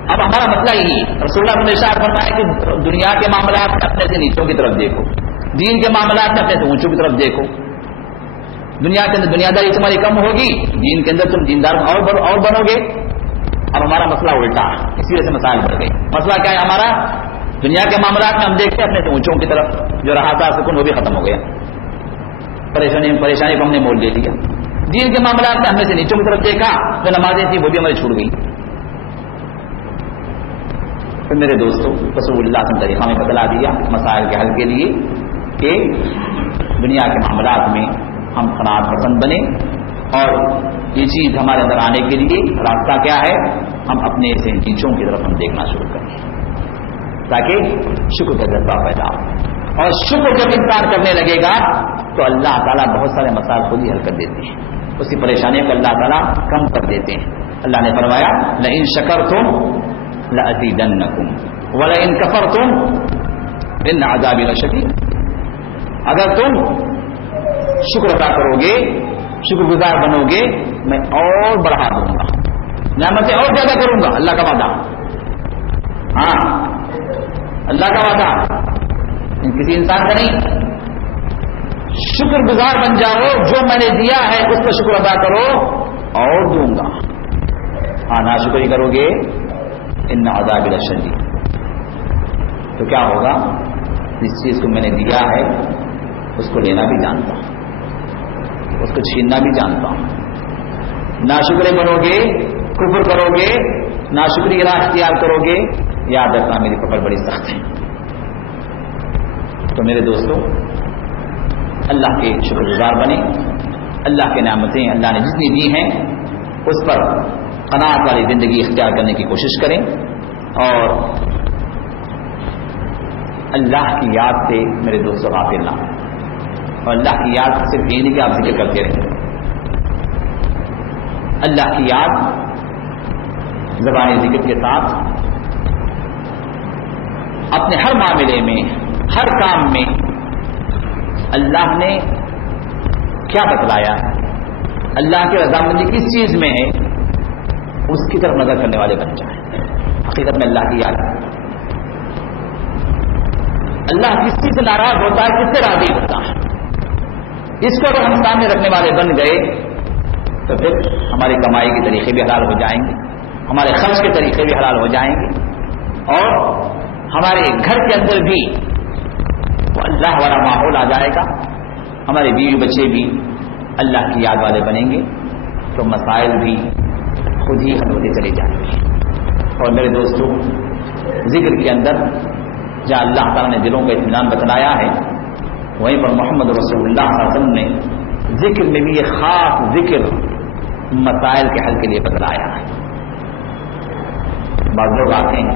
اب ہمارا مسئلہ یہی, رسول اللہ نے ارشاد فرمایا کہ دنیا کے معاملات میں اپنے سے نیچوں کی طرف دیکھو, دین کے معاملات میں اپنے سے اونچوں کی طرف دیکھو. دنیا کے اندر دنیا داری تمہاری کم ہوگی, دین کے اندر تم دیندار اور بنو گے. اب ہمارا مسئلہ الٹا, اسی وجہ سے مسائل بڑھ گئے. مسئلہ کیا ہے ہمارا, دنیا کے معاملات میں ہم دیکھتے ہیں اپنے سے اونچوں کی طرف, جو رہا تھا سکون وہ بھی ختم ہو گیا, پریشانی کو ہم نے مول دے دیا. دین کے معاملات میں ہم نے سے نیچوں کی طرف دیکھا, جو نمازیں تھیں وہ بھی ہماری چھوٹ گئی. پھر میرے دوستوں رسول اللہ نے طریقہ میں بتلا دیا مسائل کے حل کے لیے کہ دنیا کے معاملات میں ہم قناعت پسند بنے, اور یہ چیز ہمارے اندر آنے کے لیے راستہ کیا ہے, ہم اپنے سے نیچوں کی طرف ہم دیکھنا شروع کریں تاکہ شکر کا جذبہ پیدا ہو. اور شکر جب انسان کرنے لگے گا تو اللہ تعالیٰ بہت سارے مسائل خود ہی حل کر دیتے ہیں, اس کی پریشانیوں کو اللہ تعالیٰ کم کر دیتے ہیں. اللہ نے فرمایا لئن شکرتم لأزیدنکم ولئن کفرتم ان عذابی لشدید. اگر تم شکر ادا کرو گے, شکر گزار بنو گے, میں اور بڑھا دوں گا, نعمتیں اور زیادہ کروں گا. اللہ کا وعدہ, ہاں اللہ کا وعدہ, کسی انسان کا نہیں. شکر گزار بن جاؤ, جو میں نے دیا ہے اس پر شکر ادا کرو, اور دوں گا. ہاں ناشکری کرو گے ان عذاب لشدید, تو کیا ہوگا, جس چیز کو میں نے دیا ہے اس کو لینا بھی جانتا ہوں, اس کو چھیننا بھی جانتا ہوں. ناشکرے بنو گے, کفر کرو گے, ناشکری راہ اختیار کرو گے, یاد رکھنا میری پکڑ بڑی سخت ہے. تو میرے دوستوں اللہ کے شکر گزار بنے, اللہ کے نعمتیں اللہ نے جتنی دی ہیں اس پر قناعت والی زندگی اختیار کرنے کی کوشش کریں, اور اللہ کی یاد سے میرے دوستوں غافل نہ ہوں. اور اللہ کی یاد صرف یہ نہیں کہ آپ ذکر کرتے رہیں, اللہ کی یاد زبان ذکر کے ساتھ اپنے ہر معاملے میں, ہر کام میں اللہ نے کیا بتلایا, اللہ کی رضامندی کس چیز میں ہے, اس کی طرف نظر کرنے والے بن جائیں. حقیقت میں اللہ کی یاد, اللہ کس چیز سے ناراض ہوتا ہے, کس سے راضی ہوتا ہے, اس کو اگر ہم سامنے رکھنے والے بن گئے تو پھر ہماری کمائی کے طریقے بھی حلال ہو جائیں گے, ہمارے خرچ کے طریقے بھی حلال ہو جائیں گے, اور ہمارے گھر کے اندر بھی وہ اللہ والا ماحول آ جائے گا, ہمارے بیوی بچے بھی اللہ کی یاد والے بنیں گے, تو مسائل بھی خود ہی حل ہوتے چلے جائیں گے. اور میرے دوستوں، ذکر کے اندر جہاں اللہ تعالیٰ نے دلوں کا اطمینان بتلایا ہے، وہیں پر محمد رسول اللہ صلی اللہ علیہ وسلم نے ذکر میں بھی یہ خاص ذکر مسائل کے حل کے لیے بتلایا ہے. بعض لوگ آتے ہیں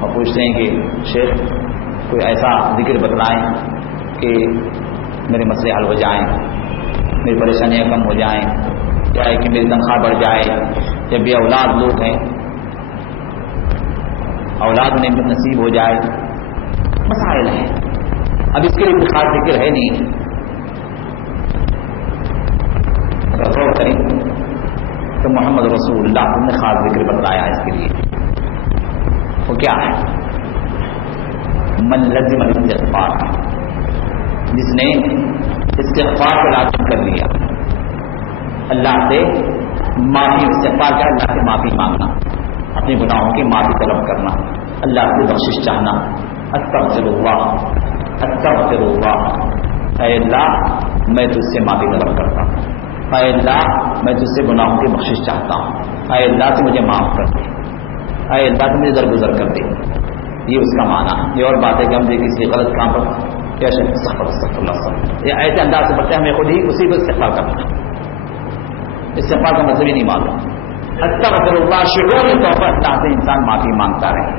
اور پوچھتے ہیں کہ شیخ کوئی ایسا ذکر بتلائیں کہ میرے مسئلے حل ہو جائیں، میری پریشانیاں کم ہو جائیں، یا کہ میری تنخواہ بڑھ جائے، یا بے اولاد لوگ ہیں اولاد انہیں نصیب ہو جائے. مسائل ہیں. اب اس کے لیے کوئی خاص ذکر ہے نہیں. اگر غور کریں تو محمد رسول اللہ نے خاص ذکر بتلایا اس کے لیے. وہ کیا ہے؟ من لزم الاستغفار، جس نے استغفار کو لازم کر لیا، اللہ سے معافی، استغفار کیا؟ اللہ سے معافی مانگنا، اپنے گناہوں کی معافی طلب کرنا، اللہ سے بخشش چاہنا. استغفر اللہ استغفر اللہ، اے اللہ میں تجھ سے معافی طلب کرتا ہوں، اے اللہ میں تجھ سے گناہوں کی بخشش چاہتا ہوں، اے اللہ سے مجھے معاف کر دے، اے اللہ سے مجھے درگزر کر دے. یہ اس کا معنی ہے. یہ اور بات ہے کہ ہم دیکھیں کسی غلط کام پر کیا استغفر اللہ، یہ ایسے انداز سے پڑھتے ہیں ہمیں خود ہی اسی کو استغفار کرنا. استغفار کا مطلب ہی نہیں معلوم. استغفر اللہ شعور کے طور پر اللہ سے انسان معافی مانگتا رہے.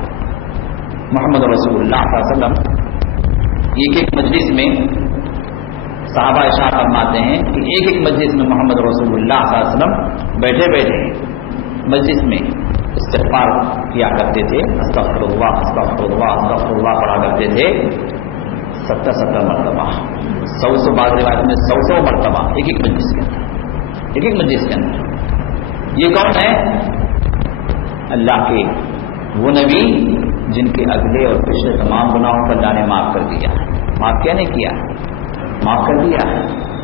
محمد رسول اللہ صلی اللہ علیہ وسلم ایک مجلس میں صحابہ ارشاد فرماتے ہیں کہ ایک مجلس میں محمد رسول اللہ صلی اللہ علیہ وسلم بیٹھے بیٹھے مجلس میں استغفار کیا کرتے تھے. استغفر اللہ استغفر اللہ استغفر اللہ پڑھا کرتے تھے 70 مرتبہ، 100 بعض روایت میں 100 مرتبہ ایک مجلس کے اندر، ایک مجلس کے اندر. یہ کون ہے؟ اللہ کے وہ نبی جن کے اگلے اور پچھلے تمام گناہوں پر اللہ نے معاف کر دیا. معاف کیا نہیں کیا؟ معاف کر دیا.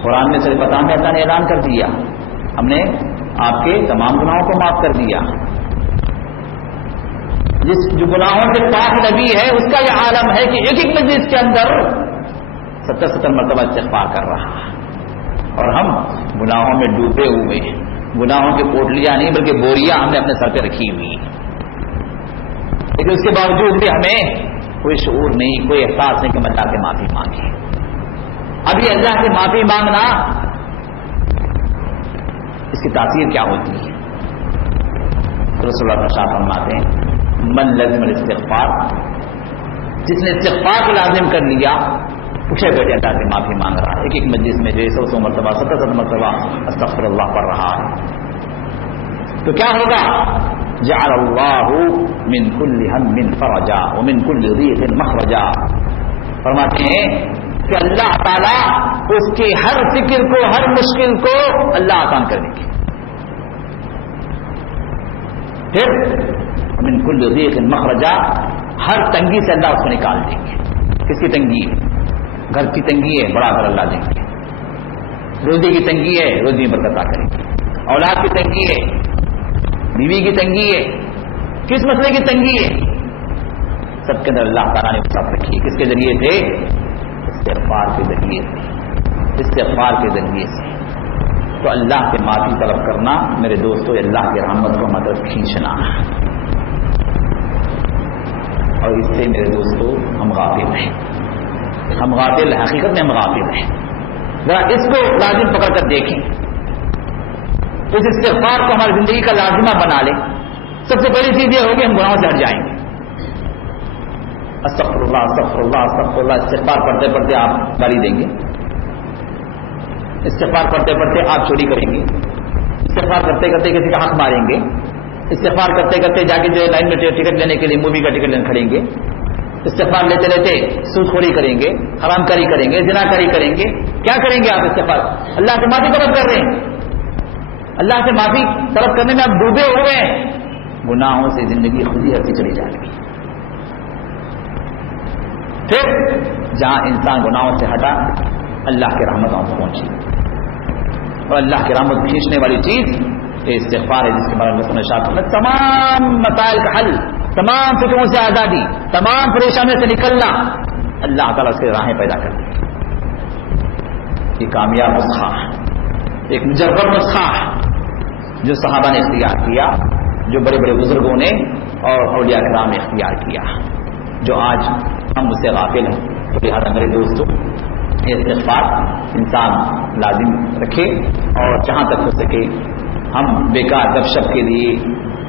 قرآن میں صرف میں اللہ نے اعلان کر دیا ہم نے آپ کے تمام گناہوں کو معاف کر دیا. جس جو گناہوں سے پاک نبی ہے اس کا یہ عالم ہے کہ ایک مجلس کے اندر 70 مرتبہ استغفار کر رہا ہے. اور ہم گناہوں میں ڈوبے ہوئے ہیں. گناہوں کی پوٹلیاں نہیں بلکہ بوریاں ہم نے اپنے سر پہ رکھی ہوئی ہیں، لیکن اس کے باوجود بھی ہمیں کوئی شعور نہیں، کوئی احساس نہیں کہ ہم اللہ سے معافی مانگے. ابھی اللہ سے معافی مانگنا اس کی تاثیر کیا ہوتی ہے؟ رسول اللہ صلی اللہ علیہ وسلم فرماتے ہیں من لازم الاستغفار، جس نے استغفار کو لازم کر لیا اٹھے بیٹھے اللہ سے معافی مانگ رہا ہے. ایک مجلس میں جو 100 مرتبہ 70 مرتبہ استغفر اللہ پڑھ رہا ہے تو کیا ہوگا؟ جعل اللہ من کل ہم فرجا ومن کل ضیق مخرجا. فرماتے ہیں کہ اللہ تعالیٰ اس کے ہر فکر کو، ہر مشکل کو اللہ آسان کر دیں گے. پھر من کل ضیق مخرجا، ہر تنگی سے اللہ اس کو نکال دیں گے. کس کی تنگی ہے؟ گھر کی تنگی ہے، بڑا گھر اللہ دیں گے. روزی کی تنگی ہے، روزی میں برکت عطا کریں گے. اولاد کی تنگی ہے، بیوی کی تنگی ہے، کس مسئلے کی تنگی ہے؟ سب کے اندر اللہ تعالیٰ نے ساتھ رکھی ہے. کس کے ذریعے سے؟ استغفار کے ذریعے سے. استغفار کے ذریعے سے. تو اللہ سے معافی طلب کرنا میرے دوستوں اللہ کی رحمت کو مدد کھینچنا، اور اس سے میرے دوستوں ہم غافل ہیں. ہم غافل، حقیقت میں ہم غافل ہیں. ذرا اس کو لازم پکڑ کر دیکھیں. اس استغفار کو ہماری زندگی کا لازمہ بنا لیں. سب سے بڑی چیز یہ ہوگی ہم گناہوں سے ہٹ جائیں گے. استغفر اللہ استغفر اللہ استغفر اللہ. استغفار پڑھتے پڑھتے آپ گالی دیں گے، استغفار پڑھتے پڑھتے آپ چوری کریں گے، استغفار کرتے کرتے کسی کا حق ماریں گے، استغفار کرتے کرتے جا کے جو لائن میں ٹکٹ لینے کے لیے مووی کا ٹکٹ لینے کھڑیں گے، استغفار لیتے لیتے سود خوری کریں گے، حرام کاری کریں گے، زنا کاری کریں گے. کیا کریں گے آپ؟ استغفار. اللہ سے معافی طلب کر رہے ہیں. اللہ سے معافی طلب کرنے میں آپ ڈوبے ہوئے ہیں. گناہوں سے زندگی خود ہی ہٹتی چلی جائے گی. پھر جہاں انسان گناہوں سے ہٹا اللہ کی رحمتوں کو پہنچی. اور اللہ کی رحمت کھینچنے والی چیز یہ استغفار ہے، جس کے بارے میں ارشاد ہے تمام مسائل کا حل، تمام فکروں سے آزادی، تمام پریشانیوں سے نکلنا اللہ تعالیٰ سے راہیں پیدا کرتے ہیں. یہ کامیاب نسخہ ہے، ایک مجرب نسخہ ہے. جو صحابہ نے اختیار کیا، جو بڑے بڑے بزرگوں نے اور اولیاء کرام نے اختیار کیا، جو آج ہم اس سے غافل ہیں. تو لہٰذا میرے دوستوں، یہ استغفار انسان لازم رکھے، اور جہاں تک ہو سکے ہم بیکار گپ شپ کے لیے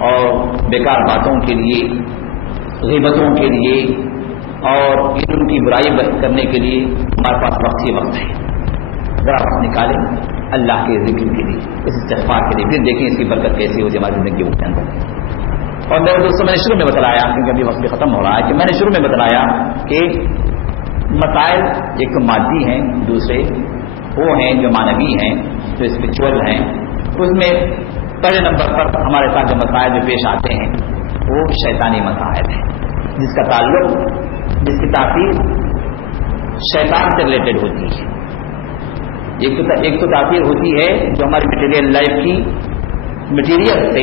اور بیکار باتوں کے لیے، غیبتوں کے لیے اور ان کی برائی کرنے کے لیے ہمارے پاس وقت ہی وقت ہے. ذرا وقت نکالیں اللہ کے ذکر کے لیے، اس استغفار کے لیے، پھر دیکھیں اس کی برکت کیسی ہوتی ہے ہماری زندگی کے اندر. اور میرے دوستوں، میں نے شروع میں بتلایا، کیونکہ ابھی وقت بھی ختم ہو رہا ہے، کہ میں نے شروع میں بتلایا کہ مسائل ایک تو مادی ہیں، دوسرے وہ ہیں جو معنوی ہیں، جو اسپرچول ہیں. اس میں پہلے نمبر پر ہمارے ساتھ جو مسائل جو پیش آتے ہیں وہ شیطانی مسائل ہیں، جس کا تعلق، جس کی تاثیر شیطان سے ریلیٹڈ ہوتی ہے. ایک تو تاثیر ہوتی ہے جو ہماری مٹیریل لائف کی مٹیریل سے،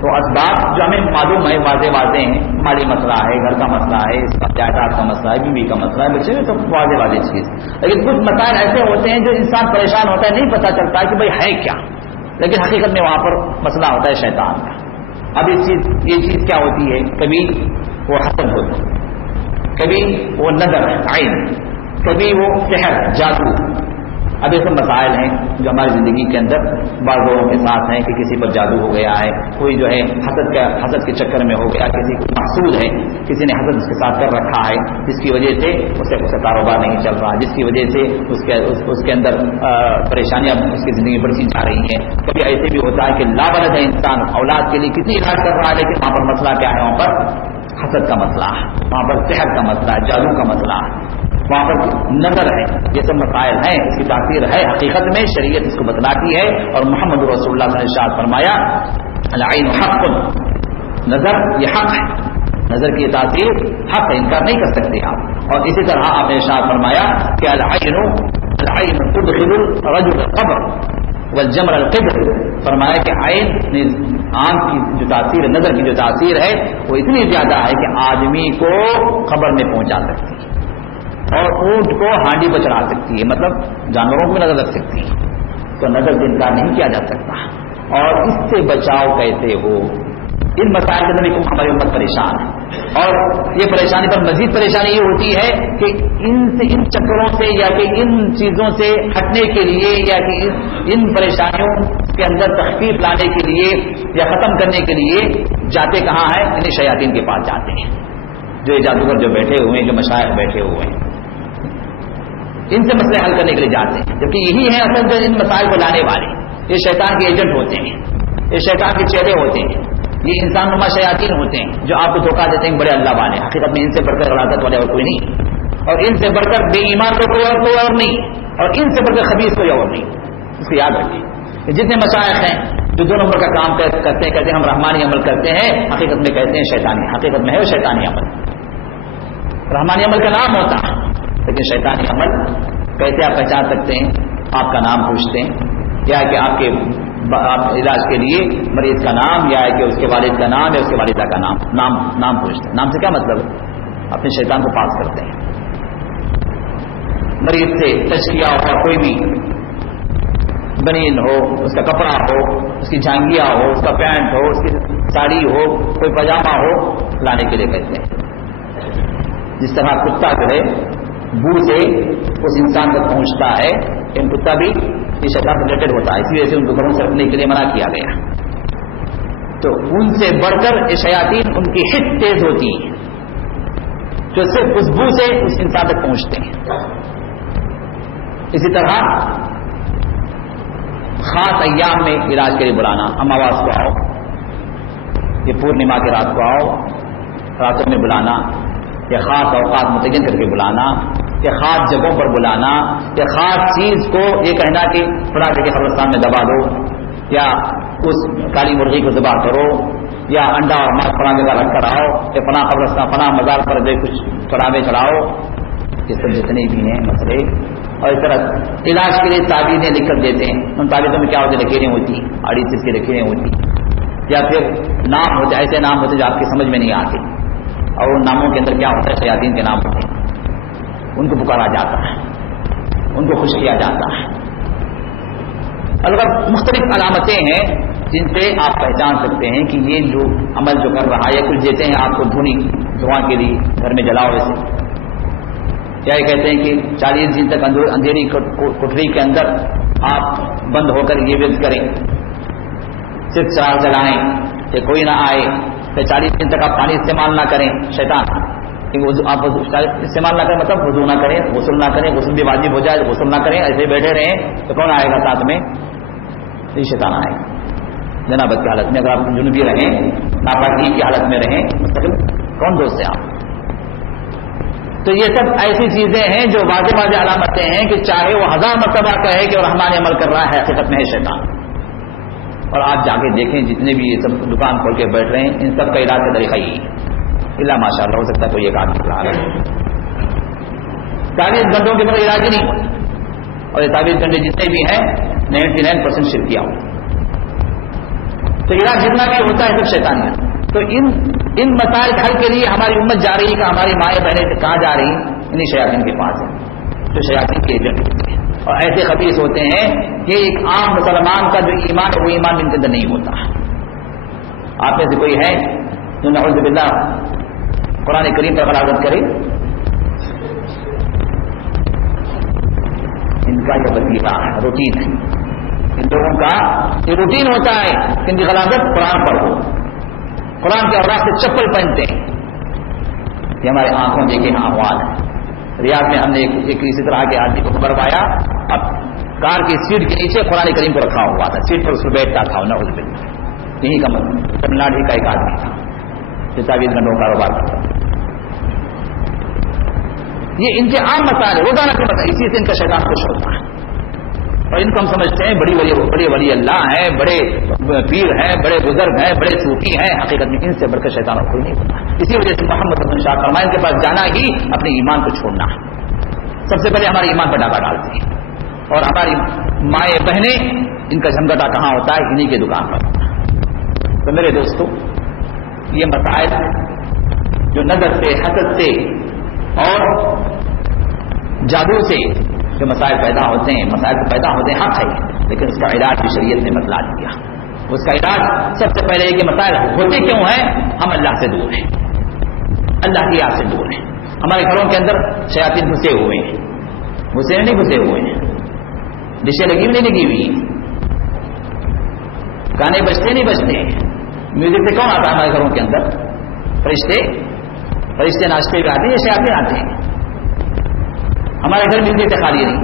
تو اسباب جو ہمیں معلوم ہے واضح ہیں، مالی مسئلہ ہے، گھر کا مسئلہ ہے، اس کا جائیداد کا مسئلہ ہے، بیوی کا مسئلہ ہے، بچے میں تو واضح چیز. لیکن کچھ مسائل ایسے ہوتے ہیں جو انسان پریشان ہوتا ہے، نہیں پتہ چلتا ہے کہ بھائی ہے کیا، لیکن حقیقت میں وہاں پر مسئلہ ہوتا ہے شیطان کا. اب یہ چیز کیا ہوتی ہے؟ کبھی وہ حسد ہوتا ہے، کبھی وہ نظر ہے عین، کبھی وہ سحر جادو. اب یہ سب مسائل ہیں جو ہماری زندگی کے اندر بعض لوگوں کے ساتھ ہیں کہ کسی پر جادو ہو گیا ہے، کوئی جو ہے حسد کے چکر میں ہو گیا، کسی کو محسود ہے، کسی نے حسد اس کے ساتھ کر رکھا ہے، جس کی وجہ سے اس کا کاروبار نہیں چل رہا، جس کی وجہ سے اس کے اندر پریشانیاں اس کی زندگی بڑھتی جا رہی ہیں. کبھی ایسے بھی ہوتا ہے کہ لاولد ہے انسان، اولاد کے لیے کتنی علاج کر رہا ہے، لیکن وہاں پر مسئلہ کیا ہے؟ وہاں پر حسد کا مسئلہ ہے، وہاں پر سحر کا مسئلہ ہے، جادو کا مسئلہ ہے، وہاں پر نظر ہے. یہ سب مسائل ہیں، اس کی تاثیر ہے. حقیقت میں شریعت اس کو بتلاتی ہے، اور محمد رسول اللہ نے ارشاد فرمایا العین حق، نظر یہ حق ہے، نظر کی تاثیر حق ہے، انکار نہیں کر سکتے آپ. اور اسی طرح آپ نے ارشاد فرمایا کہ العین تدخل الرجل القبر والجمر القبر. فرمایا کہ عین آنکھ کی جو تاثیر ہے، نظر کی جو تاثیر ہے، وہ اتنی زیادہ ہے کہ آدمی کو قبر میں پہنچا سکتی ہے، اور اونٹ کو ہانڈی پر چڑھا سکتی ہے، مطلب جانوروں کو نظر رکھ سکتی ہے. تو نظر سے انکار نہیں کیا جا سکتا. اور اس سے بچاؤ کیسے ہو؟ ان مسائل کے اندر ہماری امت پریشان ہے، اور یہ پریشانی پر مزید پریشانی یہ ہوتی ہے کہ ان چکروں سے یا کہ ان چیزوں سے ہٹنے کے لیے یا کہ ان پریشانیوں کے اندر تخفیف لانے کے لیے یا ختم کرنے کے لیے جاتے کہاں ہیں؟ انہیں شیاطین کے پاس جاتے ہیں، جو یہ جادوگر جو بیٹھے ہوئے ہیں، جو مشائخ بیٹھے ہوئے ہیں، ان سے مسئلے حل کرنے کے لیے جاتے ہیں. جبکہ یہی ہے اصل جو ان مسائل کو لانے والے، یہ شیطان کے ایجنٹ ہوتے ہیں، یہ شیطان کے چہرے ہوتے ہیں، یہ انسان نما شیاطین ہوتے ہیں جو آپ کو دھوکہ دیتے ہیں بڑے اللہ والے. حقیقت میں ان سے بڑھ کر غلاظت والے اور کوئی نہیں، اور ان سے بڑھ کر بے ایمان کو کوئی اور نہیں، اور ان سے بڑھ کر خبیث کوئی اور نہیں. اس کو یاد رکھیے کہ جتنے مشائخ ہیں جو 2 نمبر کا کام کرتے ہیں، کہتے ہیں ہم رحمانی عمل کرتے ہیں، حقیقت میں کہتے ہیں شیطانی. حقیقت میں ہے وہ شیطانی عمل. رحمانی عمل کا نام ہوتا ہے، لیکن شیطانی عمل کیسے آپ پہچان سکتے ہیں؟ آپ کا نام پوچھتے ہیں، یا کہ آپ علاج کے لیے مریض کا نام، یا کہ اس کے والد کا نام یا اس کے والدہ کا نام پوچھتے ہیں. نام سے کیا مطلب ہے؟ اپنے شیطان کو پاس کرتے ہیں. مریض سے ٹچ کیا ہوا کوئی بھی بنین ہو، اس کا کپڑا ہو، اس کی جھانگیا ہو، اس کا پینٹ ہو، اس کی ساڑی ہو، کوئی پاجامہ ہو، لانے کے لیے کہتے ہیں. جس طرح کتا جو ہے بو سے اس انسان تک پہنچتا ہے، ان کتا بھی یہ شیطان ریلیٹڈ ہوتا ہے، اسی وجہ سے ان کو گھروں سے رکھنے کے لیے منع کیا گیا. تو ان سے بڑھ کر یہ شیاطین ان کی حس تیز ہوتی ہے، جو صرف اس بو سے اس انسان تک پہنچتے ہیں. اسی طرح خاص ایام میں علاج کے لیے بلانا، اماواس کو آؤ، یہ پورنیما کی رات کو آؤ، راتوں میں بلانا، یا خاص اوقات متعین کر کے بلانا، یا خاص جگہوں پر بلانا، یا خاص چیز کو یہ کہنا کہ فلاں جگہ قبرستان میں دبا دو، یا اس کالی مرغی کو ذبح کرو، یا انڈا اور ماس فلاں جگہ رکھ کر آؤ، یا فلاں قبرستان فلاں مزار پر جو کچھ چڑھاوے چڑھاؤ. یہ سب جتنے بھی ہیں مسئلے. اور اس طرح علاج کے لیے تعویذیں لکھ کر دیتے ہیں. ان تعویذوں میں کیا ہوتی ہے؟ لکیریں ہوتی، آڑی چیز کی لکیریں ہوتی، یا پھر نام ہوتے، ایسے نام ہوتے جو آپ کی سمجھ میں نہیں آتے، اور ان ناموں کے اندر کیا ہوتا ہے؟ شیاطین کے نام ہوتے ہیں. ان کو پکارا جاتا ہے، ان کو خوش کیا جاتا ہے. البتہ مختلف علامتیں ہیں جن سے آپ پہچان سکتے ہیں کہ یہ جو عمل جو کر رہا ہے، کچھ دیتے ہیں آپ کو دھواں کے لیے گھر میں جلاؤ ویسے، کیا یہ کہتے ہیں کہ 40 دن تک اندھیری کوٹری کے اندر آپ بند ہو کر یہ ورد کریں، صرف چراغ جلائیں کہ کوئی نہ آئے، پھر 40 دن تک آپ پانی استعمال نہ کریں، شیطان آپ استعمال نہ کریں مطلب وضو نہ کریں، غسل نہ کریں، غسل بھی واجب ہو جائے غسل نہ کریں، ایسے بیٹھے رہیں تو کون آئے گا ساتھ میں؟ یہ شیطان آئے گا جنابت کی حالت میں. اگر آپ جنوبی رہیں، ناپاکی کی حالت میں رہیں، کون دوست ہیں آپ؟ تو یہ سب ایسی چیزیں ہیں جو واضح واضح علامتیں ہیں کہ چاہے وہ 1000 مرتبہ کہے کہ رحمان عمل کر رہا ہے، حقیقت میں ہے شیطان. اور آپ جا کے دیکھیں جتنے بھی یہ سب دکان کھول کے بیٹھ رہے ہیں، ان سب کا علاج کا طریقہ یہی ہے. اللہ ماشاء اللہ ہو سکتا ہے کوئی ایک آدمی رہا ہے 40 گھنٹوں کے بعد علاج ہی نہیں ہوتا، اور یہ 40 گھنٹے جتنے بھی ہیں 99% شرک کیا ہو. تو علاج جتنا بھی ہوتا ہے سب شیطان ہے. تو ان مسائل حل کے لیے ہماری امت جا رہی ہے کہ ہماری مائیں بہنیں کہاں جا رہی ہیں؟ انہیں شیاطین کے پاس ہیں جو شیاطین کے ایجنٹ ہوتے ہیں، اور ایسے خبیث ہوتے ہیں کہ ایک عام مسلمان کا جو ایمان ہے وہ ایمان ان کے اندر نہیں ہوتا. آپ میں سے کوئی ہے جو نعوذ باللہ قرآن کریم پر غلاظت کرے؟ ان کا یہ وظیفہ ہے، روٹین ہے. ان لوگوں کا یہ روٹین ہوتا ہے کہ ان کی غلاظت قرآن پر ہو، قرآن کے اوراق سے چپل پہنتے ہیں. یہ ہمارے آنکھوں دیکھے احوال ہے. ریاض میں ہم نے ایک اسی طرح کے آدمی کو خبر پایا، اب کار کی سیٹ کے نیچے قرآن کریم کو رکھا ہوا تھا، سیٹ پر اس کو بیٹھتا تھا. نعوذ باللہ. یہی کا مطلب تمل ناڈو کا ایک آدمی تھا جو 24 گھنٹوں کا کاروبار کرتا. یہ ان کے عام مسائل روزانہ کے مسائل، اسی سے ان کا شیطان خوش ہوتا ہے. اور ان کو ہم سمجھتے ہیں بڑے ولی اللہ ہیں، بڑے پیر ہیں، بڑے بزرگ ہیں، بڑے صوفی ہیں. حقیقت میں ان سے بڑھ کر شیطان اور کوئی نہیں ہوتا. اسی وجہ سے محمد حسن شاہ فرمائے ان کے پاس جانا ہی اپنے ایمان کو چھوڑنا ہے. سب سے پہلے ہمارے ایمان پر ڈاکہ ڈالتے ہیں، اور ہماری مائیں بہنیں ان کا جھمگٹا کہاں ہوتا ہے؟ انہی کی دکان پر. تو میرے دوستو، یہ مسائل جو نظر سے، حسد سے اور جادو سے جو مسائل پیدا ہوتے ہیں، مسائل پیدا ہوتے ہیں حق ہے، لیکن اس کا علاج بھی شریعت نے بتلا دیا. اس کا علاج سب سے پہلے یہ کہ مسائل ہوتے کیوں ہیں؟ ہم اللہ سے دور ہیں، اللہ کی یاد سے دور ہیں. ہمارے گھروں کے اندر شیاطین گھسے ہوئے ہیں، گھسے نہیں گھسے ہوئے ہیں، ڈشیں لگی ہوئی نہیں لگی ہوئی ہیں، گانے بجتے نہیں بجتے ہیں. میوزک سے کون آتا ہے ہمارے گھروں کے اندر؟ فرشتے ناچتے ہوئے آتے ہیں، شیاطین آتے ہیں. ہمارے گھر میوزک سے خالی نہیں،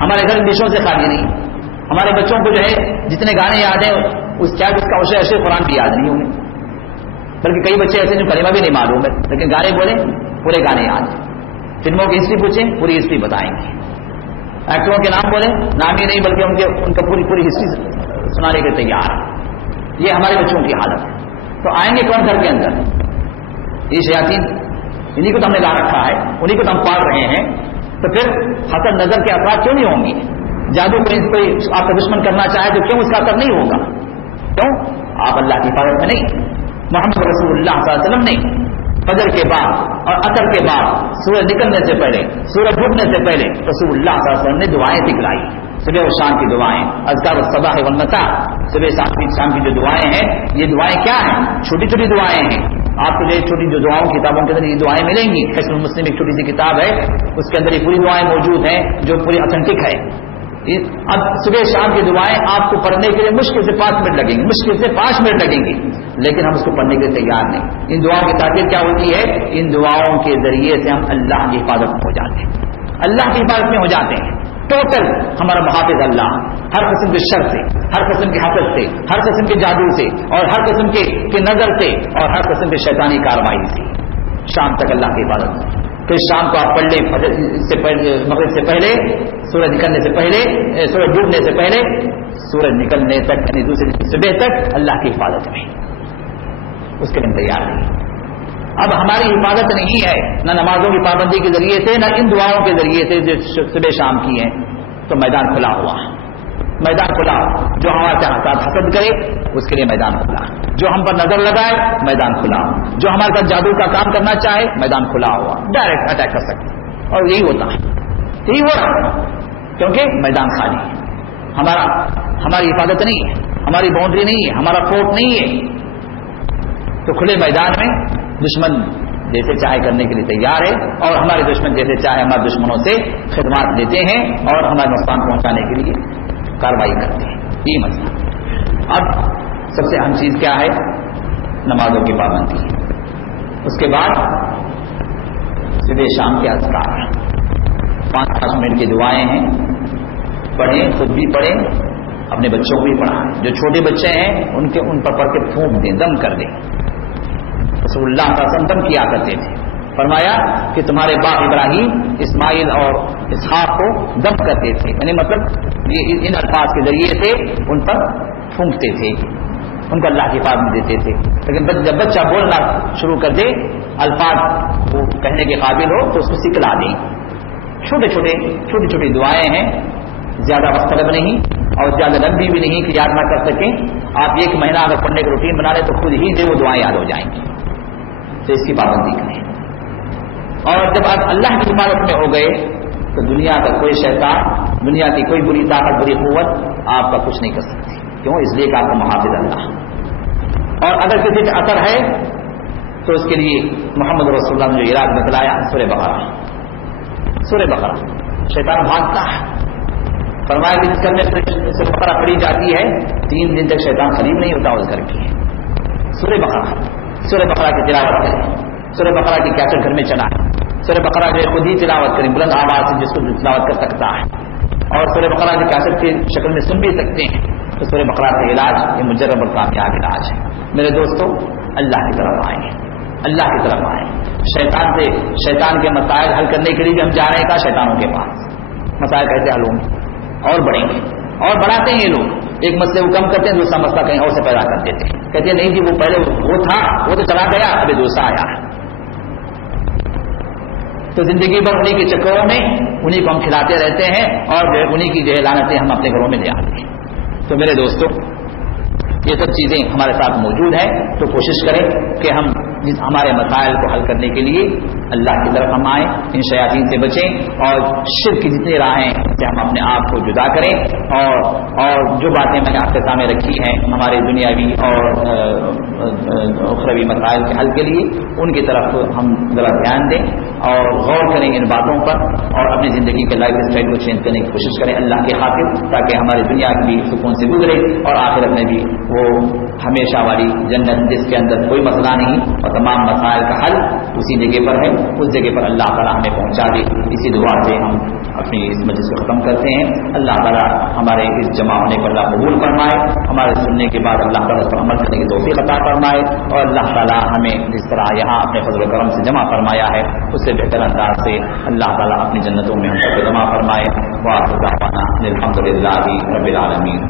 ہمارے گھر ڈشوں سے خالی نہیں. ہمارے بچوں کو جو ہے جتنے گانے یاد ہیں اس کا اشر قرآن بھی یاد نہیں ہوں گے، بلکہ کئی بچے ایسے جو کلمہ بھی نہیں معلوم ہے لیکن گانے بولیں پورے گانے یاد ہیں. فلموں کی ہسٹری پوچھیں پوری ہسٹری بتائیں گے. ایکٹروں کے نام بولیں نام ہی نہیں بلکہ ان کا پوری ہسٹری سنانے کے تیار ہے. یہ ہمارے بچوں کی حالت ہے. تو آئیں گے کون گھر کے اندر؟ یہ شیاطین. انہیں کو تو ہم نے لا رکھا ہے، انہیں کو تو ہم پال رہے ہیں. تو پھر حسد نظر کے اثرات کیوں نہیں ہوں گے؟ جادو کوئی آپ کا دشمن کرنا چاہے تو کیوں اس کا اثر نہیں ہوگا؟ کیوں؟ آپ اللہ کی حفاظت میں نہیں. محمد رسول اللہ صلی اللہ علیہ وسلم نے فجر کے بعد اور عصر کے بعد، سورج نکلنے سے پہلے، سورج ڈوبنے سے پہلے رسول اللہ صلی اللہ علیہ وسلم نے دعائیں سکھلائی. صبح اور شام کی دعائیں، اذکار الصباح والمساء، صبح شام کی جو دعائیں ہیں، یہ دعائیں کیا ہیں؟ چھوٹی چھوٹی دعائیں ہیں. آپ کو جو چھوٹی جو دعاؤں کتابوں کے اندر یہ دعائیں ملیں گی. حسن المسلم ایک چھوٹی سی کتاب ہے، اس کے اندر یہ پوری دعائیں موجود ہیں جو پوری اتھینٹک ہے. اب صبح شام کی دعائیں آپ کو پڑھنے کے لیے مشکل سے 5 منٹ لگیں گے، مشکل سے 5 منٹ لگیں گے، لیکن ہم اس کو پڑھنے کے لیے تیار نہیں. ان دعاؤں کی تاثیر کیا ہوتی ہے؟ ان دعاؤں کے ذریعے سے ہم اللہ کی حفاظت میں ہو جاتے ہیں، اللہ کی حفاظت میں ہو جاتے ہیں. ٹوٹل ہمارا محافظ اللہ، ہر قسم کے شر سے، ہر قسم کی حسد سے، ہر قسم کے جادو سے، اور ہر قسم کے نظر سے، اور ہر قسم کے شیطانی کارروائی سے. شام تک اللہ کی حفاظت. پھر شام کو آپ پڑھ لیں فجر سے پہلے، مغرب سے پہلے، سورج نکلنے سے پہلے، سورج ڈوبنے سے پہلے، سورج نکلنے تک یعنی دوسرے دن صبح تک اللہ کی حفاظت میں. اس کے لیے تیار نہیں. اب ہماری حفاظت نہیں ہے نہ نمازوں کی پابندی کے ذریعے سے، نہ ان دعاؤں کے ذریعے سے جو صبح شام کی ہیں. تو میدان کھلا ہوا، میدان کھلا. جو ہمارے ساتھ حسد کرے اس کے لیے میدان کھلا، جو ہم پر نظر لگائے میدان کھلا، جو ہمارے ساتھ جادو کا کام کرنا چاہے میدان کھلا ہوا، ڈائریکٹ اٹیک کر سکتے. اور یہی ہوتا ہے، یہی ہو رہا ہے، کیونکہ میدان خالی ہے. ہماری حفاظت نہیں ہے. ہماری باؤنڈری نہیں ہے، ہمارا فورٹ نہیں ہے. تو کھلے میدان میں دشمن جیسے چاہے کرنے کے لیے تیار ہے، اور ہمارے دشمن جیسے چاہے ہمارے دشمنوں سے خدمات لیتے ہیں اور ہمارے نقصان پہنچانے کے لیے کارروائی کرتے ہیں. یہ مسئلہ. اب سب سے اہم چیز کیا ہے؟ نمازوں کی پابندی. اس کے بعد صبح شام کے اذکار، 5 منٹ کی دعائیں ہیں، پڑھیں، خود بھی پڑھیں، اپنے بچوں کو بھی پڑھائیں. جو چھوٹے بچے ہیں ان پر پڑھ کے پھونک دیں، دم کر دیں. رسول اللہ صلی اللہ علیہ وسلم دم کیا کرتے تھے. فرمایا کہ تمہارے باپ ابراہیم اسماعیل اور اسحاق کو دم کرتے تھے، یعنی مطلب یہ ان الفاظ کے ذریعے سے ان پر پھونکتے تھے، ان کو اللہ کی بات میں دیتے تھے. لیکن جب بچہ بولنا شروع کر دے، الفاظ وہ کہنے کے قابل ہو تو اس کو سکھلا دیں. چھوٹی چھوٹی دعائیں ہیں، زیادہ وقت طلب نہیں اور زیادہ لمبی بھی نہیں کہ یاد نہ کر سکیں. آپ 1 مہینہ اگر پڑھنے کی روٹین بنا لیں تو خود ہی سے وہ دعائیں یاد ہو جائیں گی. تو اس کی پابندی کریں. اور جب آپ اللہ کی عبادت میں ہو گئے تو دنیا کا کوئی شیطان، دنیا کی کوئی بری طاقت، بری قوت آپ کا کچھ نہیں کر سکتی. کیوں؟ اس لیے کہ آپ کا محافظ اللہ. اور اگر کسی کا اثر ہے تو اس کے لیے محمد رسول اللہ نے جو علاج بتلایا، سورہ بقرہ. شیطان بھاگتا ہے. فرمایا کہ جس گھر میں سورہ بقرہ پڑھی جاتی ہے 3 دن تک شیطان قریب نہیں ہوتا اس گھر کی. سورہ بقرہ کی تلاوت کریں. سورہ بقرہ کی کیسٹ گھر میں چلائیں. سورہ بقرہ جو خود ہی تلاوت کریں بلند آواز سے، جس کو تلاوت کر سکتا ہے. اور سورہ بقرہ کی کیسٹ کی شکل میں سن بھی سکتے ہیں. تو سورہ بقرہ کا علاج یہ مجرب اور کامیاب علاج ہے. میرے دوستو، اللہ کی طرف آئیں، اللہ کی طرف آئیں. شیطان کے مسائل حل کرنے کے لیے بھی ہم جا رہے ہیں شیطانوں کے پاس. مسائل کیسے حل ہوں گے اور بڑھیں گے اور بڑھاتے ہیں یہ لوگ. ایک مسئلے کو کم کرتے ہیں، دوسرا مسئلہ کہیں اور سے پیدا کر دیتے ہیں. کہتے ہیں نہیں جی وہ پہلے وہ تھا، وہ تو چلا گیا، ابھی دوسرا آیا ہے. تو زندگی بھر انہیں کے چکروں میں انہیں کو ہم کھلاتے رہتے ہیں اور انہیں کی جو ہے لعنتیں ہم اپنے گھروں میں لے آتے ہیں. تو میرے دوستوں، یہ سب چیزیں ہمارے ساتھ موجود ہیں. تو کوشش کریں کہ ہم ہمارے مسائل کو حل کرنے کے لیے اللہ کی طرف ہم آئیں، ان شیاطین سے بچیں اور شرک کی جتنی راہیں سے ہم اپنے آپ کو جدا کریں. اور جو باتیں میں نے آپ کے سامنے رکھی ہیں ہمارے دنیاوی اور اخروی مسائل کے حل کے لیے، ان کی طرف ہم ذرا دھیان دیں اور غور کریں ان باتوں پر، اور اپنی زندگی کے لائف اسٹائل کو چینج کرنے کی کوشش کریں اللہ کے خاطر، تاکہ ہماری دنیا بھی سکون سے گزرے اور آخرت میں بھی وہ ہمیشہ والی جنت جس کے اندر کوئی مسئلہ نہیں اور تمام مسائل کا حل اسی جگہ پر ہے، اس جگہ پر اللہ تعالیٰ ہمیں پہنچا دے. اسی دعا سے ہم اپنی اس مجلس کو ختم کرتے ہیں. اللہ تعالیٰ ہمارے اس جمع ہونے کو اللہ قبول فرمائے، ہمارے سننے کے بعد اللہ تعالیٰ پر عمل کرنے کی توفیق عطا فرمائے، اور اللہ تعالیٰ ہمیں جس طرح یہاں اپنے فضل و کرم سے جمع فرمایا ہے اس سے بہتر انداز سے اللہ تعالیٰ اپنی جنتوں میں ہم سب کو جمع فرمائے. وآخر دعوانا الحمد للہ رب العالمین.